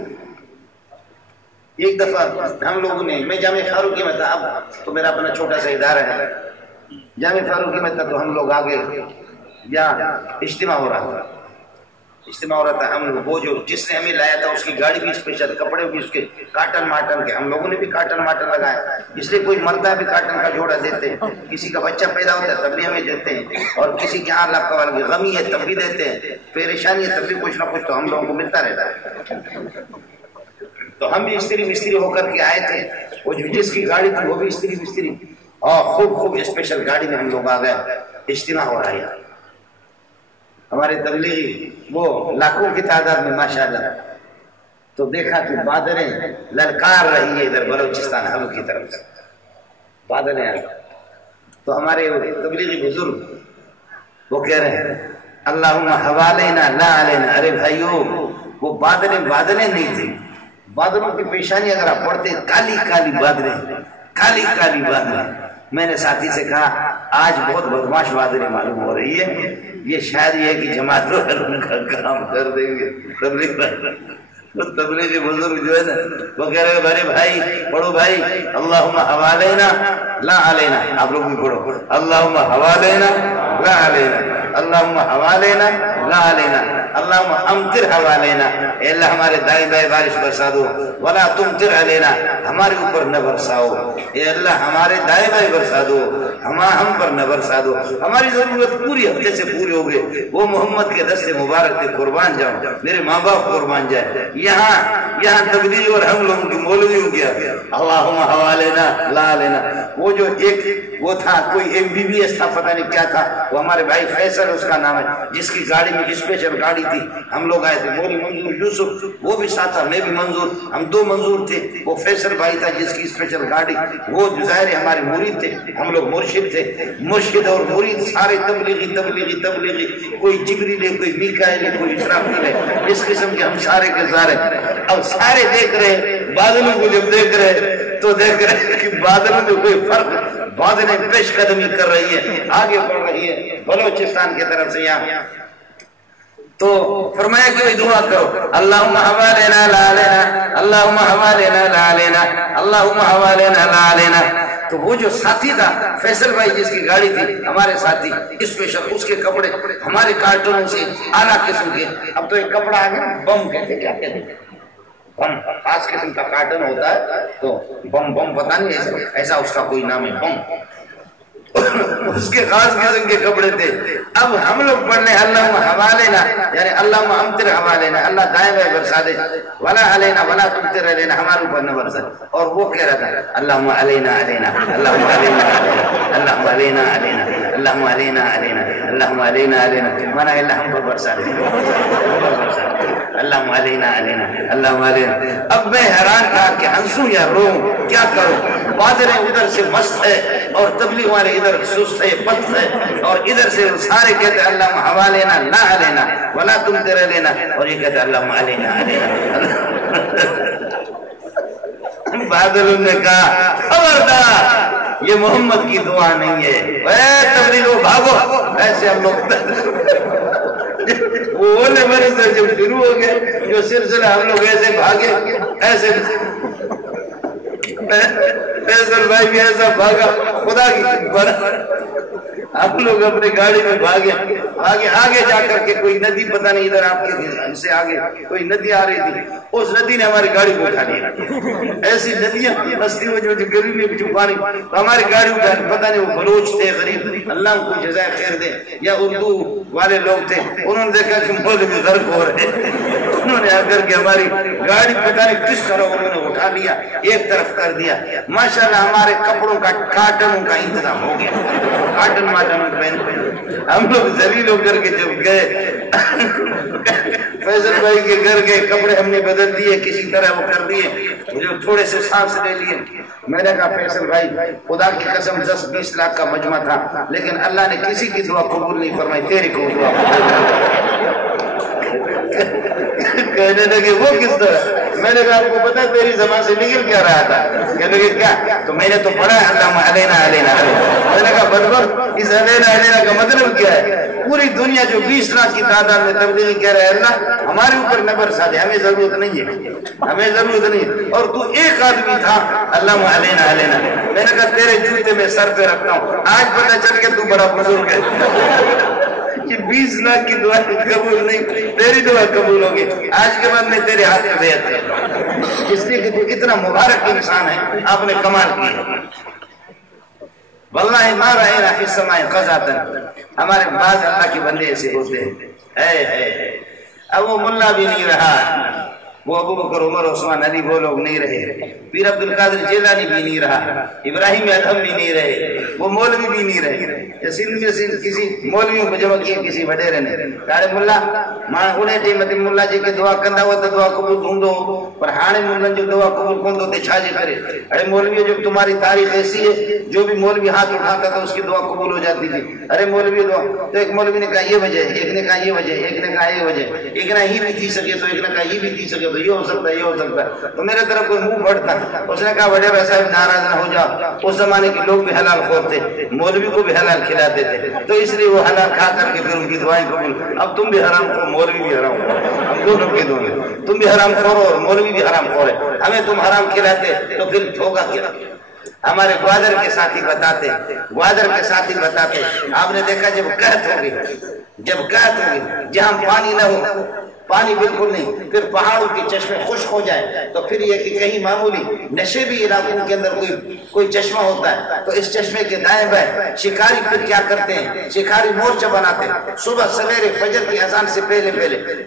ایک دفعہ ہم لوگوں نے، میں جامع فاروقی میں تھا، اب تو میرا اپنا چھوٹا سا ادارہ ہے، جامع فاروقی میں تھا، تو ہم لوگ آگے یہاں اجتماع ہو رہا تھا، ہم وہ جو جس نے ہمیں لایا تھا اس کی گاڑی بھی اسپیشل، کپڑے بھی اس کے کاٹن ماٹن کے، ہم لوگوں نے بھی کاٹن ماٹن لگایا، اس لیے کوئی مرتا ہے بھی کاٹن کا جوڑا دیتے ہیں، کسی کا بچہ پیدا ہوتا ہے تب بھی ہمیں دیتے ہیں، اور کسی کے یہاں اللہ کا غمی ہے تب بھی دیتے ہیں، پریشانی ہے تب بھی کچھ نہ کچھ تو ہم لوگوں کو ملتا رہتا ہے۔ تو ہم بھی استری مستری ہو کر کے آئے تھے، وہ جس کی گاڑی تھی وہ بھی استری مستری، اور خوب اسپیشل گاڑی میں ہم لوگ آ گئے، اجتماع ہو رہا ہے، ہمارے تبلیغی وہ لاکھوں کی تعداد میں ماشاءاللہ، تو دیکھا کہ بادلیں للکار رہی ہے ادھر بلوچستان حلب کی طرف سے، بادلیں آئی، تو ہمارے تبلیغی بزرگ وہ کہہ رہے ہیں اللہم حوالینا لا علینا، ارے بھائیو وہ بادلیں نہیں تھی، بادلوں کی پیشانی اگر آپ پڑھتے کالی کالی بادلیں، میں نے ساتھی سے کہا آج بہت بدماش بادلیں معلوم ہو رہی ہے، یہ شاید یہ ہے کہ جماعت والوں کا کام کر دیں گے، تبلیغی بزرگ جو ہے نا وہ کہہ رہے بھائی بھائی پڑھو بھائی اللہم حوالینا لا علینا، آپ لوگ بھی پڑھو اللہم حوالینا لا علینا، اللہم حوالینا لا علینا، اللہم امطر حوالینا، اے اللہ ہمارے دائیں بائیں بارش برسا دو، ولا تمطر علینا، ہمارے اوپر نہ برساؤ، اے اللہ ہمارے دائیں بائیں برسا دو، ہم پر نہ برسا دو، ہماری ضرورت پوری ہفتے سے پوری ہو گئے، وہ محمد کے دست مبارک کے قربان جاؤں، میرے ماں باپ قربان جائے، یہاں تبلیغ اور ہم لوگوں کی مولوی ہو گیا، اللہم حوالینا لا علینا۔ وہ جو ایک وہ تھا کوئی MBBS تھا پتہ نہیں کیا تھا، وہ ہمارے بھائی فیصل اس کا نام ہے، جس کی گاڑی میں اسپیشل گاڑی تھی، ہم لوگ آئے تھے، مولی منظور یوسف وہ بھی ساتھ تھا، میں بھی منظور، ہم دو منظور تھے، وہ فیصل بھائی تھا جس کی اسپیشل گاڑی، وہ ظاہر ہمارے مرید تھے، ہم لوگ مرشد تھے، مرشد اور مرید سارے تبلیغی، کوئی جبریل ہے، کوئی میکائیل ہے، کوئی اسرافیل ہے، اس قسم کے ہم سارے کے سارے، اب سارے دیکھ رہے بادلوں کو، جب دیکھ رہے تو دیکھ رہے کہ بادلوں میں کوئی فرق، بادلیں پیش قدمی کر رہی ہے، آگے بڑھ رہی ہے بلوچستان کی طرف سے یہاں، تو فرمایا کہ دعا کرو اللہم حوالینا لا علینا، اللہم حوالینا لا علینا، اللہم حوالینا لا علینا۔ تو وہ جو ساتھی تھا فیصل بھائی جس کی گاڑی تھی، ہمارے ساتھی اسپیشل، اس کے کپڑے ہمارے کارٹونوں سے اعلیٰ قسم کے، اب تو ایک کپڑا آگے بم کہتے، کیا کہتے بم، خاص قسم کا کارٹن ہوتا ہے، تو بم پتہ نہیں ایسا اس کا کوئی نام ہے بم، اس کے خاص قسم کے کپڑے تھے۔ اب ہم لوگ پڑھنے اللہم حوالینا، یعنی اللہم امطر حوالینا، اللہ دائیں بائیں برسا دے، ولا علینا ولا تمطر علینا، ہمارے اوپر نہ برسا، اور وہ کہہ رہا تھا اللہم علینا علینا، اللہم علینا علینا، اللہم علینا علینا، اللہم علینا علینا اللہم علینا علینا مانا اللہ ہم پر برسا دے اللہم علینا علینا اللہم علینا. اب میں حیران تھا کہ ہنسوں یا روؤں کیا کروں. بادریں ادھر سے مست ہے اور تبلیغ والے ادھر سست ہے پست ہے اور ادھر سے سارے کہتے اللہم حوالینا لا علینا ولا تم تیرے لینا اور یہ کہتے اللہم علینا علینا. بادلوں نے کہا خبردار یہ محمد کی دعا نہیں ہے. اے تبلیغ بھاگو. ایسے ہم لوگ وہ اولے بڑے سے جب شروع ہو گئے جو سلسلہ ہم لوگ ایسے بھاگے ایسے فیصل بھائی بھی ایسا بھاگا خدا کی بڑا. ہم لوگ اپنی گاڑی میں بھاگے آگے جا کر کے کوئی ندی پتہ نہیں ادھر آپ کے سے آگے کوئی ندی آ رہی تھی. اس ندی نے ہماری گاڑی کو اٹھا لیا. ایسی ندیاں بستی میں جو گلی میں جو پانی تو ہماری گاڑی اٹھا لی. پتہ نہیں وہ بلوچ تھے غریب اللہ ان کو جزائے خیر دے یا اردو والے لوگ تھے. انہوں نے دیکھا کہ مولوی غرق ہو رہے انہوں نے آ کر کے ہماری گاڑی پتہ نہیں کس طرح انہوں نے اٹھا لیا ایک طرف کر دیا. ماشاءاللہ ہمارے کپڑوں کا کاٹنوں کا انتظام ہو گیا. کاٹن ہم لوگ ذلیل ہو کر کے جب گئے فیصل بھائی کے گھر گئے کپڑے ہم نے بدل دیے کسی طرح وہ کر دیے جو تھوڑے سے سانس لے لیے. میں نے کہا فیصل بھائی خدا کی قسم 10-20 لاکھ کا مجمع تھا لیکن اللہ نے کسی کی دعا قبول نہیں فرمائی تیری کو دعا کہنے لگے وہ کس طرح. میں نے کہا آپ کو پتا تیری زبان سے نکل کیا رہا تھا. کہنے لگے کیا تو میں نے تو پڑھا ہے اللہم علینا علینا. میں نے کہا بدبخت اس علینا علینا کا مطلب کیا ہے. پوری دنیا جو 20 لاکھ کی تعداد میں تبلیغی کہہ رہے ہیں اللہ ہمارے اوپر نہ برسا دے ہمیں ضرورت نہیں ہے ہمیں ضرورت نہیں. اور تو ایک آدمی تھا اللہم علینا علینا. میں نے کہا تیرے جوتے میں سر پہ رکھتا ہوں آج پتہ چل کے تو بڑا بزرگ ہے کہ 20 لاکھ کی دعا قبول نہیں تیری دعا قبول ہوگی. آج کے بعد میں تیرے ہاتھ میں بیعت کرتا ہوں اس لیے کہ تو اتنا مبارک انسان ہے آپ نے کمال کیا. واللہ ما رأینا فی السماء قزاتا. ہمارے بعض اللہ کے بندے ایسے ہوتے ہیں. اب وہ ملا بھی نہیں رہا وہ ابو بکر عمر عثمان علی وہ لوگ نہیں رہے. پیر عبدالقادر جیلانی بھی نہیں رہا. ابراہیم ادھم بھی نہیں رہے. وہ مولوی بھی نہیں رہے. سندھ میں کسی مولویوں کو جمع کیے کسی وڈیرے نے کہا ملا ماں انہیں ٹیمت ملا جی کے دعا کندا ہوا تو دعا قبول ڈھونڈو پر ہانے ملن جو دعا قبول کون دو تے چھا جی کرے. ارے مولوی جب تمہاری تاریخ ایسی ہے جو بھی مولوی ہاتھ اٹھاتا تھا اس کی دعا قبول ہو جاتی تھی. ارے مولوی دعا تو ایک مولوی نے کہا یہ وجہ ایک نے کہا یہ وجہ ایک نے کہا یہ وجہ ایک نہ ہی بھی تھی سکے تو ایک نے کہا یہ بھی تھی سکے تو یہ ہو سکتا ہے یہ ہو سکتا ہے. تو میرے طرف کوئی منہ پھڑتا اس نے کہا وڈیرا صاحب ناراض نہ ہو جاؤ. اس زمانے کے لوگ بھی حلال خور تھے مولوی کو بھی حلال کھلاتے تھے تو اس لیے وہ حلال کھا کر کے پھر ان کی دعائیں قبول. اب تم بھی حرام خور مولوی بھی حرام خور ہم دونوں کے دونوں تم بھی حرام خور ہو اور مولوی بھی حرام خور ہے. ہمیں تم حرام کھلاتے تو پھر ہوگا کیا. ہمارے گوادر کے ساتھی بتاتے آپ نے دیکھا جب قحط ہوگی جہاں پانی نہ ہو پانی بالکل نہیں پھر پہاڑوں کے چشمے خشک ہو جائے تو پھر یہ کہ کہیں معمولی نشیبی علاقوں کے اندر کوئی چشمہ ہوتا ہے تو اس چشمے کے دائیں بائیں شکاری پھر کیا کرتے ہیں شکاری مورچہ بناتے ہیں. صبح سویرے فجر کی اذان سے پہلے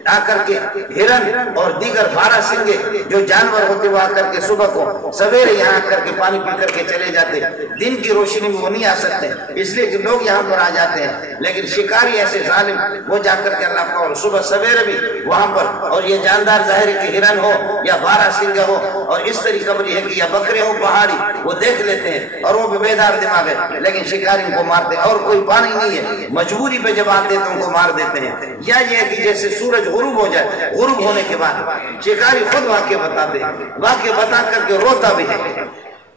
آ کر کے ہرن اور دیگر 12 سنگے جو جانور ہوتے وہ آ کر کے صبح کو سویرے یہاں کر کے پانی پی کر کے چلے جاتے. دن کی روشنی میں وہ نہیں آ سکتے اس لیے کہ لوگ یہاں پر آ جاتے ہیں لیکن شکاری ایسے ظالم وہ جا کر کے اللہ کا اور صبح سویرے بھی وہاں پر اور یہ جاندار ظاہر کہ ہرن ہو یا 12 سنگا ہو اور اس طریقہ پر یہ ہے کہ یا بکرے ہو پہاڑی وہ دیکھ لیتے ہیں اور وہ بیدار دماغ ہے لیکن شکاری ان کو مارتے اور کوئی پانی نہیں ہے مجبوری پہ جب آتے تو ان کو مار دیتے ہیں. یا یہ کہ جیسے سورج غروب ہو جائے غروب ہونے کے بعد شکاری خود واقعہ بتاتے واقعہ بتا کر کے روتا بھی ہے.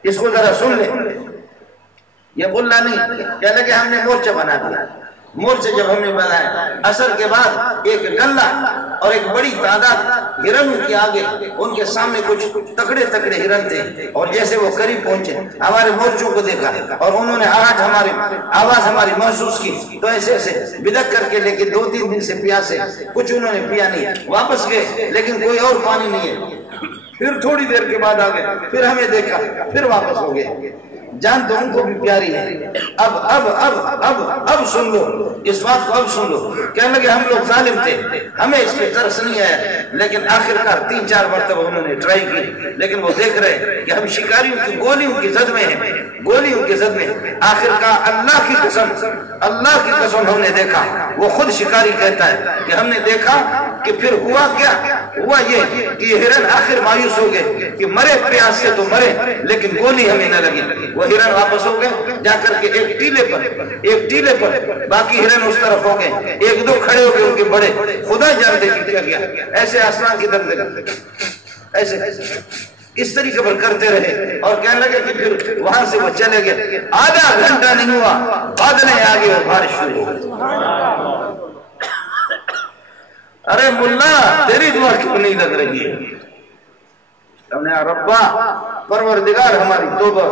اس کو ذرا سن لیں یہ بولنا نہیں کہنے کہ ہم نے مورچہ بنا دیا. مورچے جب ہم نے بنایا عصر کے بعد ایک گلہ اور ایک بڑی تعداد ہرن کے آگے ان کے سامنے کچھ تکڑے ہرن تھے اور جیسے وہ قریب پہنچے ہمارے مورچوں کو دیکھا اور انہوں نے آواز ہماری محسوس کی تو ایسے بدک کر کے لیکن 2-3 دن سے پیاسے کچھ انہوں نے پیا نہیں واپس گئے لیکن کوئی اور پانی نہیں ہے. پھر تھوڑی دیر کے بعد آگے پھر ہمیں دیکھا پھر واپس ہو گئے. جان تو ان کو بھی پیاری ہے۔ اب سن لو اس بات کو، اب سن لو۔ کہنے لگے ہم لوگ ظالم تھے، ہمیں اس پہ ترس نہیں آیا، لیکن آخرکار 3-4 مرتبہ انہوں نے ٹرائی کی، لیکن وہ دیکھ رہے کہ ہم شکاریوں کی گولیوں کی زد میں ہیں، گولیوں کی زد میں۔ آخرکار اللہ کی قسم ہم نے دیکھا، وہ خود شکاری کہتا ہے کہ ہم نے دیکھا کہ پھر ہوا کیا؟ ہوا یہ کہ یہ ہرن آخر مایوس ہو گئے کہ مرے پیاس سے تو مرے لیکن گولی ہمیں نہ لگی۔ وہ ہرن واپس ہو گئے، جا کر کے ایک ٹیلے پر باقی ہرن اس طرف ہو گئے، 1-2 کھڑے ہو گئے ان کے بڑے، خدا جانتے کہ کیا کیا، ایسے آسمان کی طرف دیکھا، ایسے اس طریقے پر کرتے رہے اور کہنے لگے کہ پھر وہاں سے وہ چلے گئے۔ آدھا گھنٹہ نہیں ہوا، بادلیں آ گئے اور بارش شروع ہو گئی۔ ارے ملا تیری دعا کیوں نہیں لگ رہی ہے؟ ہم نے ربا پروردگار ہماری توبہ،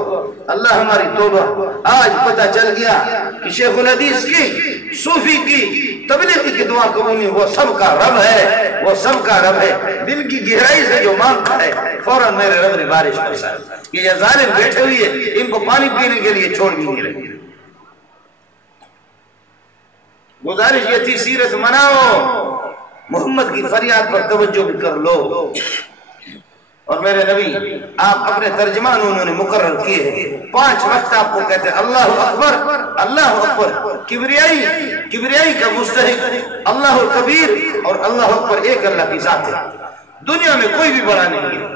اللہ ہماری توبہ۔ آج پتہ چل گیا کہ شیخ الحدیث کی، صوفی کی، تبلیغی کی دعا قبول نہیں، وہ سب کا رب ہے، وہ سب کا رب ہے۔ دل کی گہرائی سے جو مانگتا ہے فوراً میرے رب نے بارش برسائی کہ یہ ظالم بیٹھے ہوئی ہے، ان کو پانی پینے کے لیے چھوڑ بھی نہیں رہے۔ گزارش یہ تھی سیرت مناؤ، محمد کی فریاد پر توجہ بھی کر لو۔ اور میرے نبی آپ اپنے ترجمان انہوں نے مقرر کیے، 5 وقت آپ کو کہتے ہیں اللہ اکبر، اللہ اکبر، کبریائی کا مستحق اللہ الکبیر، اور اللہ اکبر ایک اللہ کی ذات ہے، دنیا میں کوئی بھی بڑا نہیں ہے،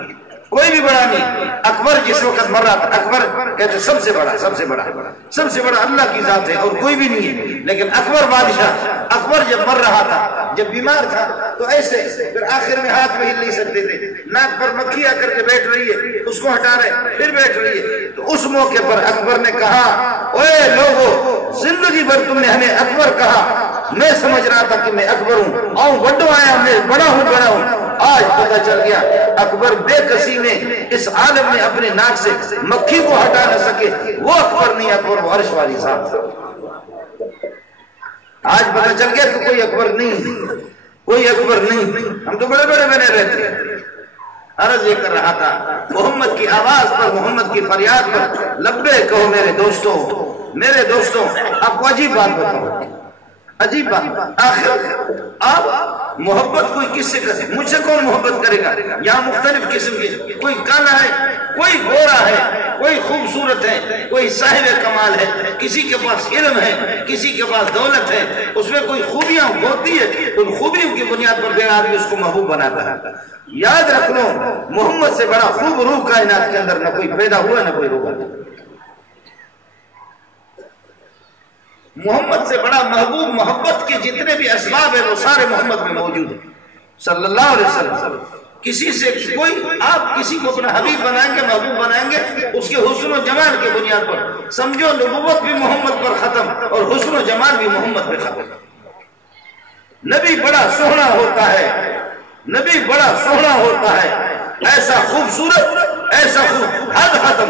کوئی بھی بڑا نہیں۔ اکبر جس وقت مر رہا تھا، اکبر کہتے سب سے بڑا اللہ کی ذات ہے اور کوئی بھی نہیں ہے، لیکن اکبر بادشاہ، اکبر جب مر رہا تھا، جب بیمار تھا تو ایسے پھر آخر میں ہاتھ میں ہل نہیں سکتے تھے، ناک پر مکھی آ کر کے بیٹھ رہی ہے، اس کو ہٹا رہے پھر بیٹھ رہی ہے، تو اس موقع پر اکبر نے کہا اوے لوگو، زندگی بھر تم نے ہمیں اکبر کہا، میں سمجھ رہا تھا کہ میں اکبر ہوں، آؤں بڑو آیا، میں بڑا ہوں۔ آج پتہ چل گیا اکبر بے کسی نے اس عالم میں اپنے ناک سے مکھی کو ہٹا نہ سکے، وہ اکبر نہیں، اکبر وہ عرش والی ذات تھا۔ آج پتہ چل گیا کہ کوئی اکبر نہیں، ہم تو بڑے بنے رہتے ہیں۔ عرض یہ کر رہا تھا محمد کی آواز پر، محمد کی فریاد پر لبے کہو میرے دوستوں، آپ کو عجیب بات بتاؤں، عجیب بات، آخر آپ محبت کوئی کس سے کرے؟ مجھ سے کون محبت کرے گا؟ یہاں مختلف قسم کے، کوئی کالا ہے، کوئی گورا ہے، کوئی خوبصورت ہے، کوئی صاحب کمال ہے، کسی کے پاس علم ہے، کسی کے پاس دولت ہے، اس میں کوئی خوبیاں ہوتی ہے، ان خوبیوں کی بنیاد پر پھر آدمی اس کو محبوب بناتا ہے۔ یاد رکھ لو محمد سے بڑا خوب روح کائنات کے اندر نہ کوئی پیدا ہوا نہ کوئی ہوگا، محمد سے بڑا محبوب، محبت کے جتنے بھی اسباب ہیں وہ سارے محمد میں موجود ہیں صلی اللہ علیہ وسلم۔ کسی سے کوئی، آپ کسی کو اپنا حبیب بنائیں گے، محبوب بنائیں گے اس کے حسن و جمال کے بنیاد پر، سمجھو نبوت بھی محمد پر ختم اور حسن و جمال بھی محمد پر ختم۔ نبی بڑا سوہنا ہوتا ہے، نبی بڑا سوہنا ہوتا ہے، ایسا خوبصورت، ایسا خوب، حد ختم۔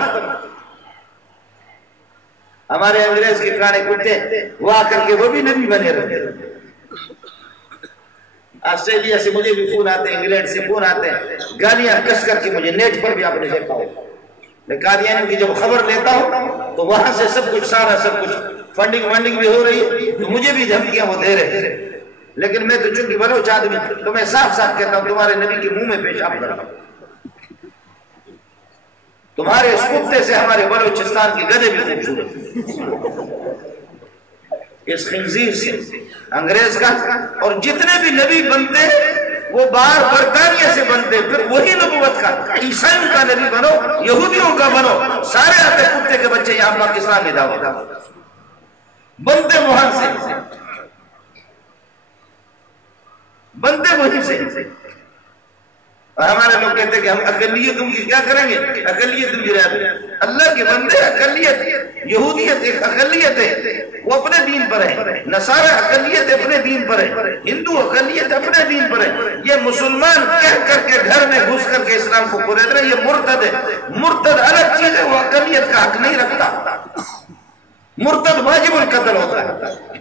ہمارے انگریز کے کانے کتے وہ آ کر کے وہ بھی نبی بنے رہتے ہیں۔ آسٹریلیا سے مجھے بھی فون آتے ہیں، انگلینڈ سے فون آتے ہیں، گالیاں کس کر کے، مجھے نیٹ پر بھی آپ نے دیکھا ہو، میں قادیانی کی جب خبر لیتا ہوں تو وہاں سے سب کچھ، سارا سب کچھ فنڈنگ بھی ہو رہی ہے، تو مجھے بھی دھمکیاں وہ دے رہے ہیں، لیکن میں تو چونکہ بلوچ آدمی تو میں صاف کہتا ہوں تمہارے نبی کے منہ میں پیشاب کرتا ہوں، تمہارے اس کتے سے ہمارے بلوچستان کے گدھے بھی خوبصورت، اس خنزیر سے انگریز کا، اور جتنے بھی نبی بنتے وہ باہر برطانیہ سے بنتے، پھر وہی نبوت کا، عیسائیوں کا نبی بنو، یہودیوں کا بنو، سارے آتے کتے کے بچے یہاں پاکستان میں دعوت بنتے، وہاں سے بنتے، وہیں سے۔ اور ہمارے لوگ کہتے ہیں کہ ہم اقلیتوں کی کیا کریں گے؟ اقلیت اللہ کے بندے، اقلیت، یہودیت ایک اقلیت ہے، وہ اپنے دین پر ہے، نصارہ اقلیت اپنے دین پر ہے، ہندو اقلیت اپنے دین پر ہے، یہ مسلمان کہہ کر کے گھر میں گھس کر کے اسلام کو پھیلا رہے، یہ مرتد ہے، مرتد الگ چیز ہے، وہ اقلیت کا حق نہیں رکھتا، مرتد واجب القتل ہوتا ہے۔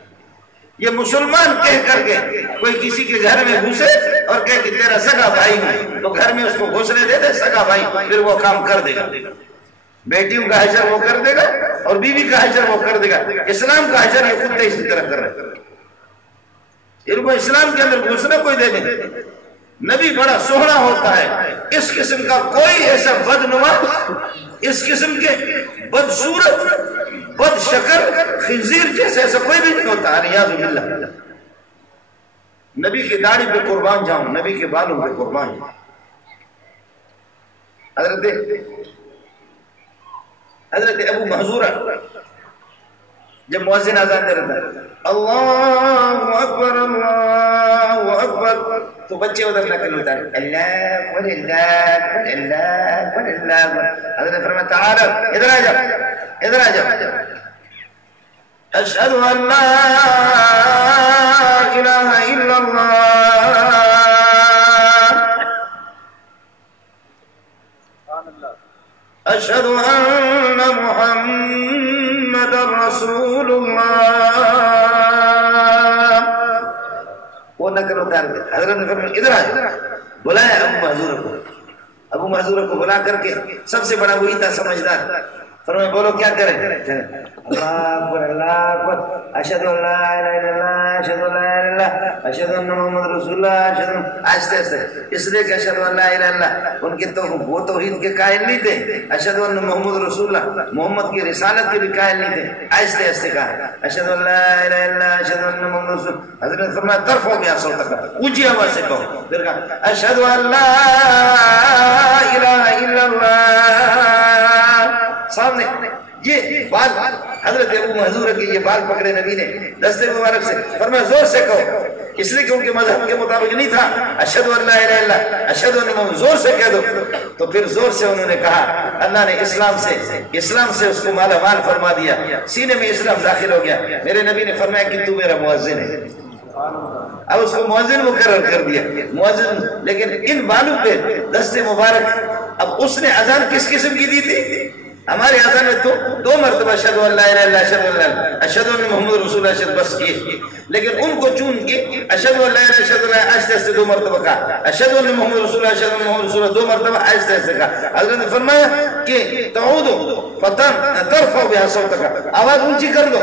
یہ مسلمان کہہ کر کے کوئی کسی کے گھر میں گھسے اور کہے کہ تیرا سگا بھائی ہے، تو گھر میں اس کو گھسنے دے دے سگا بھائی، پھر وہ کام کر دے گا۔ بیٹیوں کا حشر وہ کر دے گا اور بیوی کا حشر وہ کر دے گا. اسلام کا حشر یہ کتے اسی طرح کر رہے ہیں. ان کو اسلام کے اندر گھسنا کوئی دے دیں. نبی بڑا سوہنا ہوتا ہے. اس قسم کا کوئی ایسا بدنما، اس قسم کے بدصورت، بد شکل، خنزیر جیسے ایسا کوئی بھی نہیں ہوتا. الیاذ باللہ. نبی کی داڑھی پہ قربان جاؤں، نبی کے بالوں پہ قربان جاؤں. حضرت ابو محذورہ جب مؤذن اذان دے رہتا ہے اللہ اکبر اللہ اکبر، تو بچے ادھر نقل ہوتا ہے اللہ اکبر اللہ اکبر اللہ اکبر اللہ اکبر. حضرت فرمایا تعال ادھر آ جاؤ، ادھر آ جاؤ. اشہد ان لا الہ الا اللہ اشہد ان محمد رسول اللہ. وہ نقل اتار دے. حضرت نے فرمایا ادھر آ، بلایا ابو محذورہ کو. ابو محذورہ کو بلا کر کے، سب سے بڑا وہی تھا سمجھدار. فرمایا بولو کیا کریں؟ اللہ اکبر اللہ اکبر اشہد ان لا الہ الا اللہ اشہد ان لا الہ الا اللہ اشہد ان محمد رسول اللہ اشہد. آہستہ آہستہ، اس لیے کہ اشہد ان لا الہ الا اللہ ان کے تو وہ توحید کے قائل نہیں تھے. اشہد ان محمد رسول اللہ محمد کی رسالت کے بھی قائل نہیں تھے. آہستہ آہستہ کہا اشہد ان لا الہ الا اللہ اشہد ان محمد رسول. حضرت نے فرمایا طرف ہو گیا صوت کا، اونچی آواز سے کہو. پھر کہا اشہد ان لا الہ الا اللہ. سامنے یہ بال حضرت ابو محذورہ کے یہ بال پکڑے نبی نے دستے مبارک سے. فرمایا زور سے کہو، اس لیے کہ ان کے مذہب کے مطابق نہیں تھا اشہد ان لا الہ الا اللہ اشہد ان محمد. زور سے کہہ دو. تو پھر زور سے انہوں نے کہا. اللہ نے اسلام سے اس کو مالا مال فرما دیا، سینے میں اسلام داخل ہو گیا. میرے نبی نے فرمایا کہ تو میرا مؤذن ہے. اب اس کو مؤذن مقرر کر دیا مؤذن. لیکن ان بالوں پہ دستے مبارک. اب اس نے اذان کس قسم کی دی تھی؟ ہمارے اذان میں تو 2 مرتبہ اشہد ان لا الہ الا اللہ اشہد ان محمد رسول اللہ اشہد بس کیے. لیکن ان کو چون کے اشہد ان لا الہ اشہد اللہ آہستہ آہستہ 2 مرتبہ کہا. اشہد ان محمد رسول اللہ اشہد ان محمد رسول اللہ 2 مرتبہ آہستہ آہستہ کہا. حضرت نے فرمایا کہ تعود فتن ترفع بها صوتک، آواز اونچی کر دو،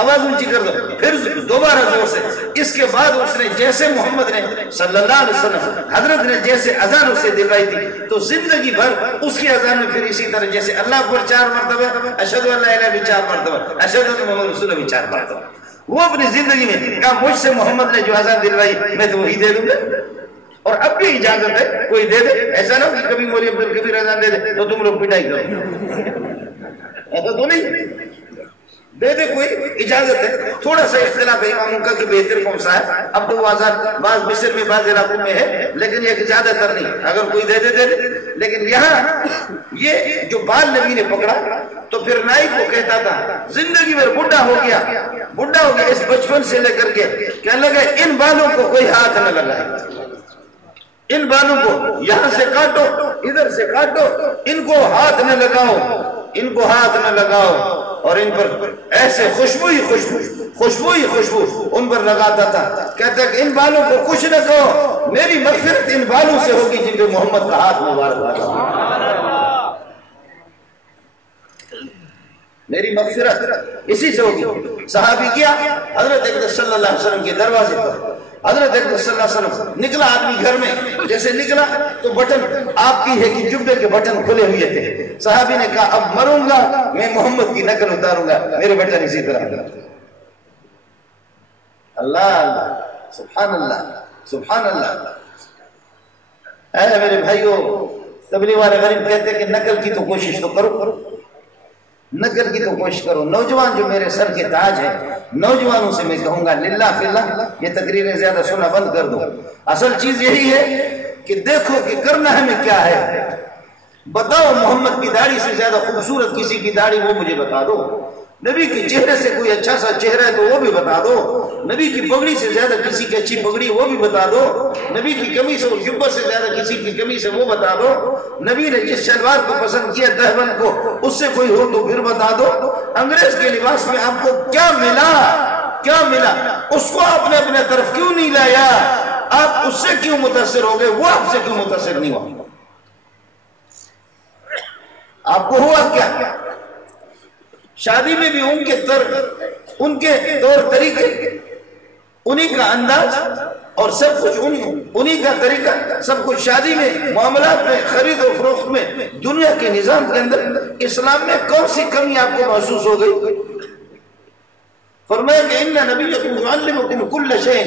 آواز اونچی کر دو. پھر دوبارہ زور سے. اس کے بعد اس نے جیسے محمد نے صلی اللہ علیہ وسلم حضرت نے جیسے اذان اسے دلوائی تھی تو زندگی بھر اس کی اذان میں پھر اسی طرح جیسے اللہ پر 4 مرتبہ اشہد ان لا الہ بھی 4 مرتبہ اشہد ان محمد رسول اللہ بھی 4 مرتبہ. وہ اپنی زندگی میں کہا مجھ سے محمد نے جو اذان دلوائی میں تو وہی دے دوں گا. اور اب بھی اجازت ہے کوئی دے دے. ایسا نہ کہ کبھی مولوی عبدالکبیر اذان دے دے تو تم لوگ پٹائی کرو. ایسا تو نہیں، دے دے کوئی اجازت ہے. تھوڑا سا اختلاف ہے اماموں کا کہ بہتر کون سا ہے. اب تو وہ آزاد بعض مصر میں بعض علاقوں میں ہے، لیکن یہ زیادہ تر نہیں. اگر کوئی دے دے دے دے. لیکن یہاں یہ جو بال نبی نے پکڑا تو پھر نائب کو کہتا تھا زندگی میں بڈھا ہو گیا اس بچپن سے لے کر کے کہنے لگا ان بالوں کو کوئی ہاتھ نہ لگائے. ان بالوں کو یہاں سے کاٹو، ادھر سے کاٹو، ان کو ہاتھ نہ لگاؤ، ان کو ہاتھ نہ لگاؤ. اور ان پر ایسے خوشبو ہی خوشبو ان پر لگاتا تھا. کہتا کہ ان بالوں کو کچھ نہ کہو، میری مغفرت ان بالوں سے ہوگی جن پہ محمد کا ہاتھ مبارک ہوا. میری مغفرت اسی سے ہوگی. صحابی کیا حضرت اقدس صلی اللہ علیہ وسلم کے دروازے پر حضرت اقدس صلی اللہ علیہ وسلم نکلا. آدمی گھر میں جیسے نکلا تو بٹن آپ کی ہے کہ جبے کے بٹن کھلے ہوئے تھے. صحابی نے کہا اب مروں گا میں محمد کی نقل اتاروں گا، میرے بٹن اسی طرح. اللہ سبحان اللہ سبحان اللہ. اے میرے بھائیو، تبلیغ والے غریب کہتے کہ نقل کی تو کوشش تو کرو، نقل کی تو کوشش کرو. نوجوان جو میرے سر کے تاج ہیں، نوجوانوں سے میں کہوں گا للہ فی اللہ یہ تقریریں زیادہ سننا بند کر دو. اصل چیز یہی ہے کہ دیکھو کہ کرنا ہمیں کیا ہے. بتاؤ محمد کی داڑھی سے زیادہ خوبصورت کسی کی داڑھی وہ مجھے بتا دو. نبی کے چہرے سے کوئی اچھا سا چہرہ ہے تو وہ بھی بتا دو. نبی کی پگڑی سے زیادہ کسی کی اچھی پگڑی وہ بھی بتا دو. نبی کی قمیص اور جبہ سے زیادہ کسی کی قمیص ہے وہ بتا دو. نبی نے جس شلوار کو پسند کیا دہبند کو اس سے کوئی ہو تو پھر بتا دو. انگریز کے لباس میں آپ کو کیا ملا اس کو آپ نے اپنے طرف کیوں نہیں لایا؟ آپ اس سے کیوں متاثر ہو گئے؟ وہ آپ سے کیوں متاثر نہیں ہوا؟ آپ کو ہوا کیا؟ شادی میں بھی ان کے طور طریقے، انہی کا انداز اور سب کچھ انہی کا طریقہ، سب کچھ شادی میں، معاملات میں، خرید و فروخت میں، دنیا کے نظام کے اندر اسلام میں کون سی کمی آپ کو محسوس ہو گئی؟ فرمایا کہ ان نبیکم یعلمکم کل شیء،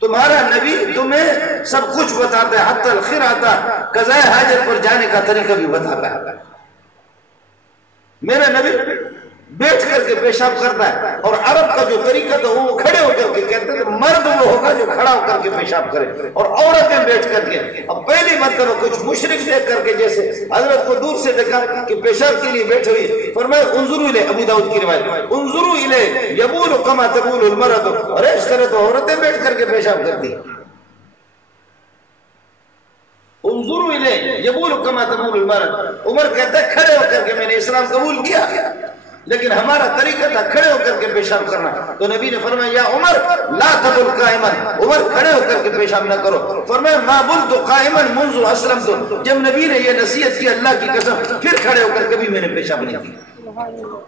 تمہارا نبی تمہیں سب کچھ بتاتا ہے، حتی الخراۃ، قضاء حاجت پر جانے کا طریقہ بھی بتاتا ہے۔ میرا نبی بیٹھ کر کے پیشاب کرتا ہے، اور عرب کا جو طریقہ تھا وہ کھڑے ہو کر کے کہتے تھے مرد وہ ہوگا جو کھڑا ہو کر کے پیشاب کرے، اور عورتیں بیٹھ کر کے۔ اب پہلی مرتبہ کچھ مشرک دیکھ کر کے جیسے حضرت کو دور سے دیکھا کہ پیشاب کے لیے بیٹھے ہوئی، فرمایا انظروا الیہ، ابو داؤد کی روایت، انظروا الیہ یبول کما تبول المرأۃ، اور اس طرح تو عورتیں بیٹھ کر کے پیشاب کرتی، انظروا الیہ یبول کما تبول المرأۃ۔ عمر کہتا ہے کھڑے ہو کر کے میں نے اسلام قبول کیا، لیکن ہمارا طریقہ تھا کھڑے ہو کر کے پیشاب کرنا۔ تو نبی نے فرمایا یا عمر لا تبل قائما، عمر کھڑے ہو کر کے پیشاب نہ کرو۔ فرمایا ما بلت قائما منذ اسلمت، جب نبی نے یہ نصیحت کی اللہ کی قسم پھر کھڑے ہو کر کبھی میں نے پیشاب نہیں کیا۔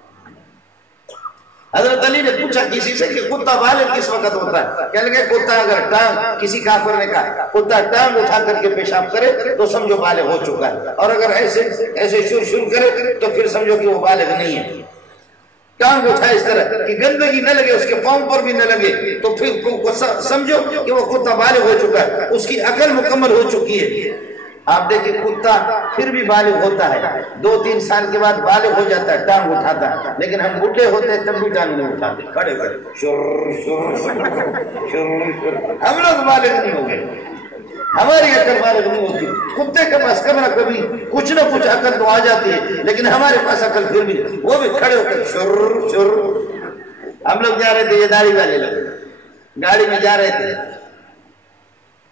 حضرت علی نے پوچھا کسی سے کہ کتا بالغ کس وقت ہوتا ہے؟ کہنے لگے کتا اگر ٹانگ، کسی کافر نے کہا کتا ٹانگ اٹھا کر کے پیشاب کرے تو سمجھو بالغ ہو چکا ہے، اور اگر ایسے شر کرے تو پھر سمجھو کہ وہ بالغ نہیں ہے۔ ٹانگ اٹھائے اس طرح کہ گندگی نہ لگے، اس کے پاؤں پر بھی نہ لگے، تو پھر سمجھو کہ وہ کتا بالغ ہو چکا ہے، اس کی عقل مکمل ہو چکی ہے۔ آپ دیکھیں کتا پھر بھی بالغ ہوتا ہے، 2-3 سال کے بعد بالغ ہو جاتا ہے، ٹانگ اٹھاتا ہے، لیکن ہم بوڑھے ہوتے ہیں تب بھی ٹانگ نہیں اٹھاتے، کھڑے کھڑے شر شر شر۔ ہم لوگ بالغ نہیں ہو گئے، ہماری عقل بالغ نہیں ہوتی۔ کتے کے پاس کبھی نہ کبھی کچھ نہ کچھ عقل تو آ جاتی ہے، لیکن ہمارے پاس عقل پھر بھی نہیں، وہ بھی کھڑے ہو کر شر شر۔ ہم لوگ جا رہے تھے، یہ داڑھی والے لوگ گاڑی میں جا رہے تھے،